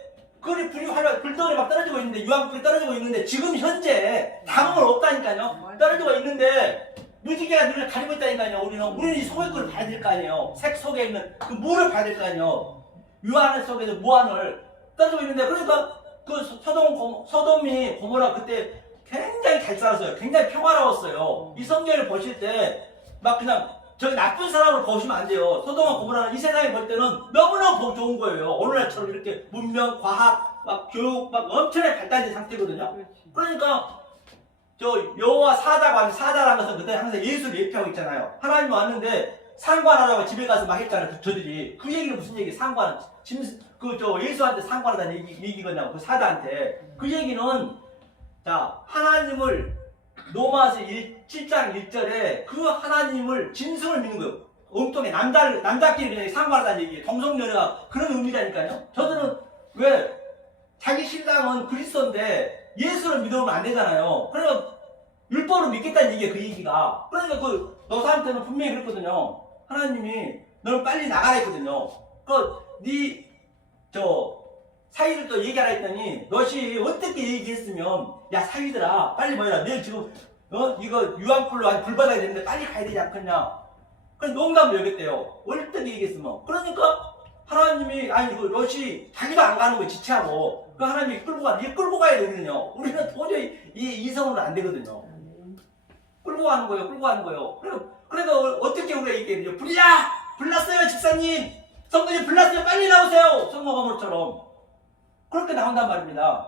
불이 활활 불덩어리 막 떨어지고 있는데 유황불이 떨어지고 있는데 지금 현재 당은 없다니까요. 떨어지고 있는데 무지개가 눈을 가리고 있다니까요. 우리는 이 속의 걸 봐야 될 거 아니에요. 색 속에 있는 그 물을 봐야 될 거 아니에요. 유황 속에서 무한을 떨어지고 있는데 그러니까 그 소돔이 고모라 그때 굉장히 잘 살았어요. 굉장히 평화로웠어요. 이 성경을 보실 때 막 그냥 저기 나쁜 사람으로 보시면 안 돼요. 소돔과 고모라는 이 세상에 볼 때는 너무너무 좋은 거예요. 오늘날처럼 이렇게 문명, 과학, 막 교육 막 엄청나게 발달된 상태거든요. 그러니까 저 여호와 사자라는 것은 그때 항상 예수를 예표하고 있잖아요. 하나님 왔는데 상관하라고 집에 가서 막 했잖아요. 저들이 그 얘기는 무슨 얘기? 상관 예수한테 상관하다는 얘기거든요. 그 사자한테 그 얘기는 자 하나님을 로마서 7장 1절에 그 하나님을 짐승을 믿는 거예요. 엉뚱해 남자끼리 그냥 상관하다는 얘기예요. 동성연애가 그런 의미라니까요. 저들은 왜 자기 신랑은 그리스도인데 예수를 믿으면 안 되잖아요. 그러니까 율법을 믿겠다는 얘기예요. 그 얘기가. 그러니까 그 너사한테는 분명히 그랬거든요. 하나님이 너는 빨리 나가라 했거든요. 사위를 또 얘기하라 했더니 너시 어떻게 얘기했으면 야 사위들아 빨리 뭐해라 내일 지금 이거 유황불로 불 받아야 되는데 빨리 가야 되지 않겠냐. 그래서 농담을 여겼대요. 어떻게 얘기했으면. 그러니까 하나님이 너시 자기도 안 가는 거예요. 지체하고 그 하나님이 끌고 가야 되거든요. 우리는 도저히 이성으로는 안 되거든요. 끌고 가는 거예요. 그러니까 어떻게 우리가 얘기해요? 불났어요 집사님. 성도님 불났어요. 빨리 나오세요. 성모가모처럼 그렇게 나온단 말입니다.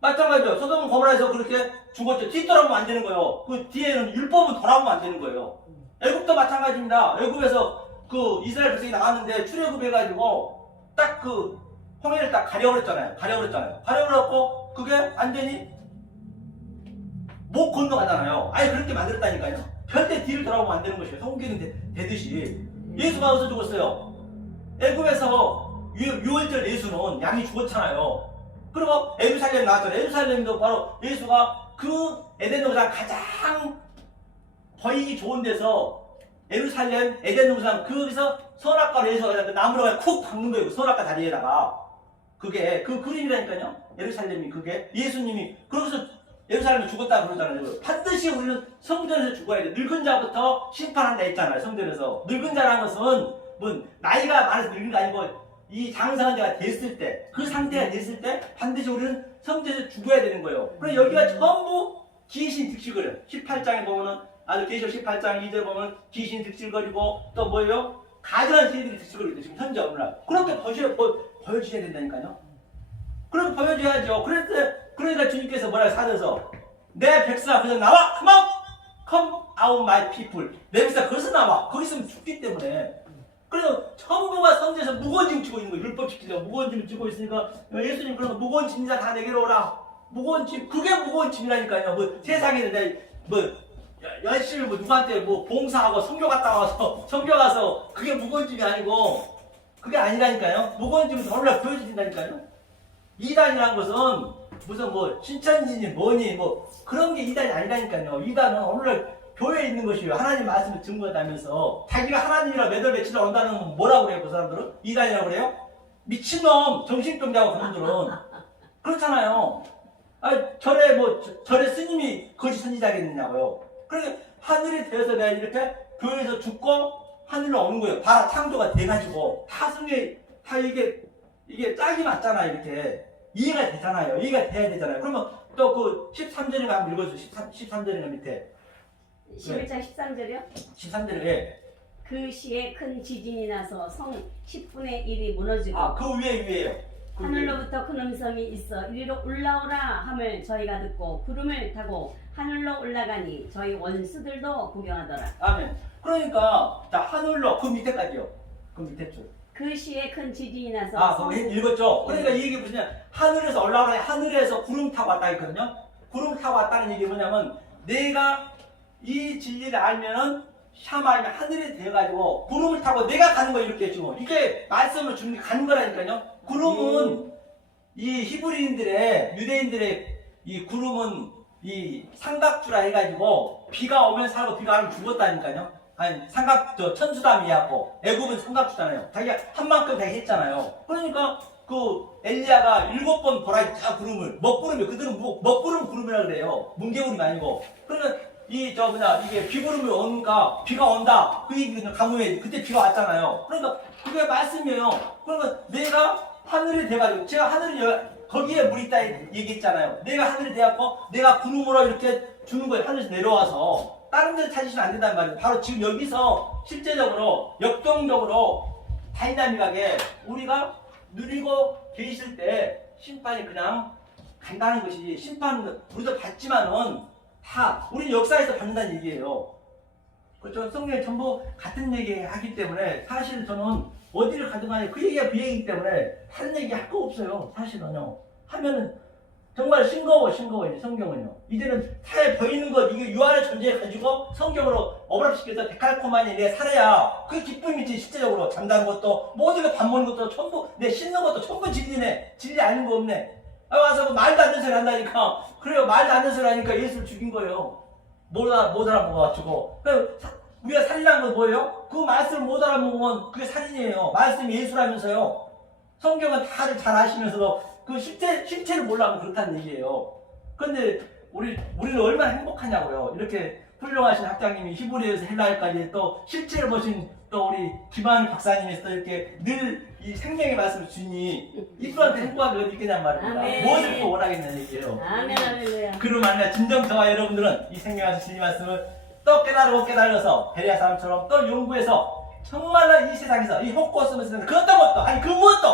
마찬가지죠. 소돔 고모라에서 그렇게 죽었죠. 뒤돌아보면 안 되는 거예요. 그 뒤에는 율법은 돌아보면 안 되는 거예요. 애굽도 마찬가지입니다. 애굽에서 그 이스라엘 백성이 나왔는데 출애굽해가지고 딱 그 홍해를 딱 가려버렸잖아요. 가려버렸고 그게 완전히 못 건너가잖아요. 아예 그렇게 만들었다니까요. 절대 뒤를 돌아보면 안 되는 것이에요. 성경은 되듯이 예수가 어디서 죽었어요? 애굽에서 6월절 예수는 양이 죽었잖아요. 그리고 예루살렘 나왔잖아요. 예루살렘도 바로 예수가 그 에덴 동산 가장 보이기 좋은 데서 예루살렘 에덴 동산 거기서 선악과로 예수가 나무로 그냥 쿡 박는 거예요. 선악과 다리에다가 그게 그 그림이라니까요. 예루살렘이 그게 예수님이 그러고서 예루살렘에 죽었다 그러잖아요. 반드시 우리는 성전에서 죽어야 돼. 늙은 자부터 심판한다 했잖아요. 성전에서 늙은 자라는 것은 뭐 나이가 많아서 늙은 게 아니고 이 장성한 자가 됐을 때, 그 상태가 됐을 때 반드시 우리는 성전에서 죽어야 되는 거예요. 그래서 여기가 전부 귀신 득실거려요. 18장에 보면은 계시록 18장 2절 보면 귀신 득실거리고 또 뭐예요? 가증한 신들이 득실거리고 지금 현재 오늘날 그렇게 보여주셔야 된다니까요. 그렇게 보여줘야죠. 그러니까 주님께서 뭐라고 사셔서 내 백성아 거기서 나와! Come out my people. 내 백성아 거기서 나와. 거기 있으면 죽기 때문에. 그래서 전부가 성전에서 무거운 짐 지고 있는 거예요. 율법 지키려고 무거운 짐 지고 있으니까 예수님 그러면 무거운 짐이자 다 내게로 오라. 무거운 짐 그게 무거운 짐이라니까요. 뭐 세상에 열심히 누구한테 봉사하고 선교 갔다 와서 선교 가서 그게 무거운 짐이 아니고 그게 아니라니까요. 무거운 짐은 오늘날 보여주신다니까요. 이단이라는 것은 무슨 신천지니 뭐니 그런 게 이단이 아니라니까요. 이단은 오늘날 교회에 있는 것이에요. 하나님 말씀을 증거한다면서 자기가 하나님이라 매달 며칠 온다는 건 뭐라고 그래요? 그 사람들은? 이단이라고 그래요? 미친놈 정신병자고 그분들은 그렇잖아요. 절에 스님이 거짓 선지자겠느냐고요. 그러니까 하늘이 되어서 내가 이렇게 교회에서 죽고 하늘로 오는 거예요. 다 창조가 돼가지고 다 이게 짝이 맞잖아. 이렇게 이해가 되잖아요. 이해가 돼야 되잖아요. 그러면 또 그 13절인가 한번 읽어주세요. 13절인가 밑에 11장 13절이요? 13절에 예. 그 시에 큰 지진이 나서 성 10분의 1이 무너지고 그 위에요. 그 위에. 하늘로부터 큰 음성이 있어 이리로 올라오라 함을 저희가 듣고 구름을 타고 하늘로 올라가니 저희 원수들도 구경하더라. 아멘. 그러니까 자 하늘로 그 밑에까지요. 그 밑에 줄. 그 시에 큰 지진이 나서 그거 읽었죠? 그러니까 이 얘기 무슨 하늘에서 올라오라 하늘에서 구름 타고 왔다 했거든요. 구름 타고 왔다는 얘기 뭐냐면 내가 이 진리를 알면은 샤마이면 하늘에 돼가지고 구름을 타고 내가 가는 거 이렇게 지금 이게 말씀을 주는 게 가는 거라니까요. 구름은 이 히브리인들의 유대인들의 이 구름은 이 삼각주라 해가지고 비가 오면 살고 비가 안 오면 죽었다니까요. 아니 천수담이었고 애굽은 삼각주잖아요. 자기가 한 만큼 다 했잖아요. 그러니까 그 엘리야가 7번 보라 했죠. 구름을 먹구름이 그들은 먹구름 구름이라 그래요. 뭉게구름이 아니고. 그러니까 이게 비구름이 오니까 비가 온다. 그 얘기는 가뭄에 그때 비가 왔잖아요. 그러니까 그게 말씀이에요. 그러니까 내가 하늘이 돼가지고 제가 하늘이 거기에 물이 있다 얘기했잖아요. 내가 하늘이 돼갖고 내가 구름으로 이렇게 주는 거예요. 하늘에서 내려와서 다른 데를 찾으시면 안 된다는 말이에요. 바로 지금 여기서 실제적으로 역동적으로 다이나믹하게 우리가 누리고 계실 때 심판이 그냥 간다는 것이 심판 우리도 받지만은 다 우리 역사에서 받는다는 얘기예요. 그렇죠? 성경에 전부 같은 얘기 하기 때문에 사실 저는 어디를 가든 간에 그 얘기가 그 얘기이기 때문에 다른 얘기 할 거 없어요. 사실은요. 하면은 정말 싱거워 이제 성경은요. 이제는 사회 보이는 것 이게 유한의 존재 가지고 성경으로 어브랍시켜서 데칼코마니 내 살아야 그 기쁨이지. 실제적으로 잠자는 것도 모든 거 밥 먹는 것도 전부 내 씻는 것도 전부 진리네. 진리 아닌 거 없네. 와서 뭐 말도 안 되는 소리 한다니까. 그래요. 말도 안 되는 소리 하니까 예수를 죽인 거예요. 못 알아먹어가지고. 우리가 살인한 건 뭐예요? 그 말씀을 못 알아먹으면 그게 살인이에요. 말씀이 예수라면서요. 성경은 다들 잘 아시면서도 그 실체를 몰라면 그렇다는 얘기예요. 그런데 우리는 얼마나 행복하냐고요. 이렇게 훌륭하신 학장님이 히브리어에서 헬라어까지 또 실체를 보신 또 우리 김한 박사님이 또 이렇게 늘 이 생명의 말씀을 주니 이분한테 행복하게 어디 있겠냔 말입니다. 아멘. 무엇을 또 원하겠냐는 얘기예요. 아멘 할렐루야. 그로 말미암아 진정 저와 여러분들은 이 생명의 진리 말씀을 또 깨달고 깨달아서 베레아 사람처럼 또 연구해서 정말로 이 세상에서 이 호코스모스는 그 어떤 것도 아니 그 무엇도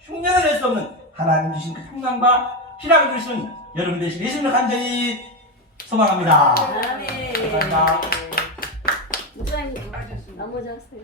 흉내를 낼 수 없는 하나님 주신 그 평강과 희락을 누리시는 여러분 되시길 예수님을 간절히 소망합니다. 아멘. 감사합니다. 목사님 넘어졌어요.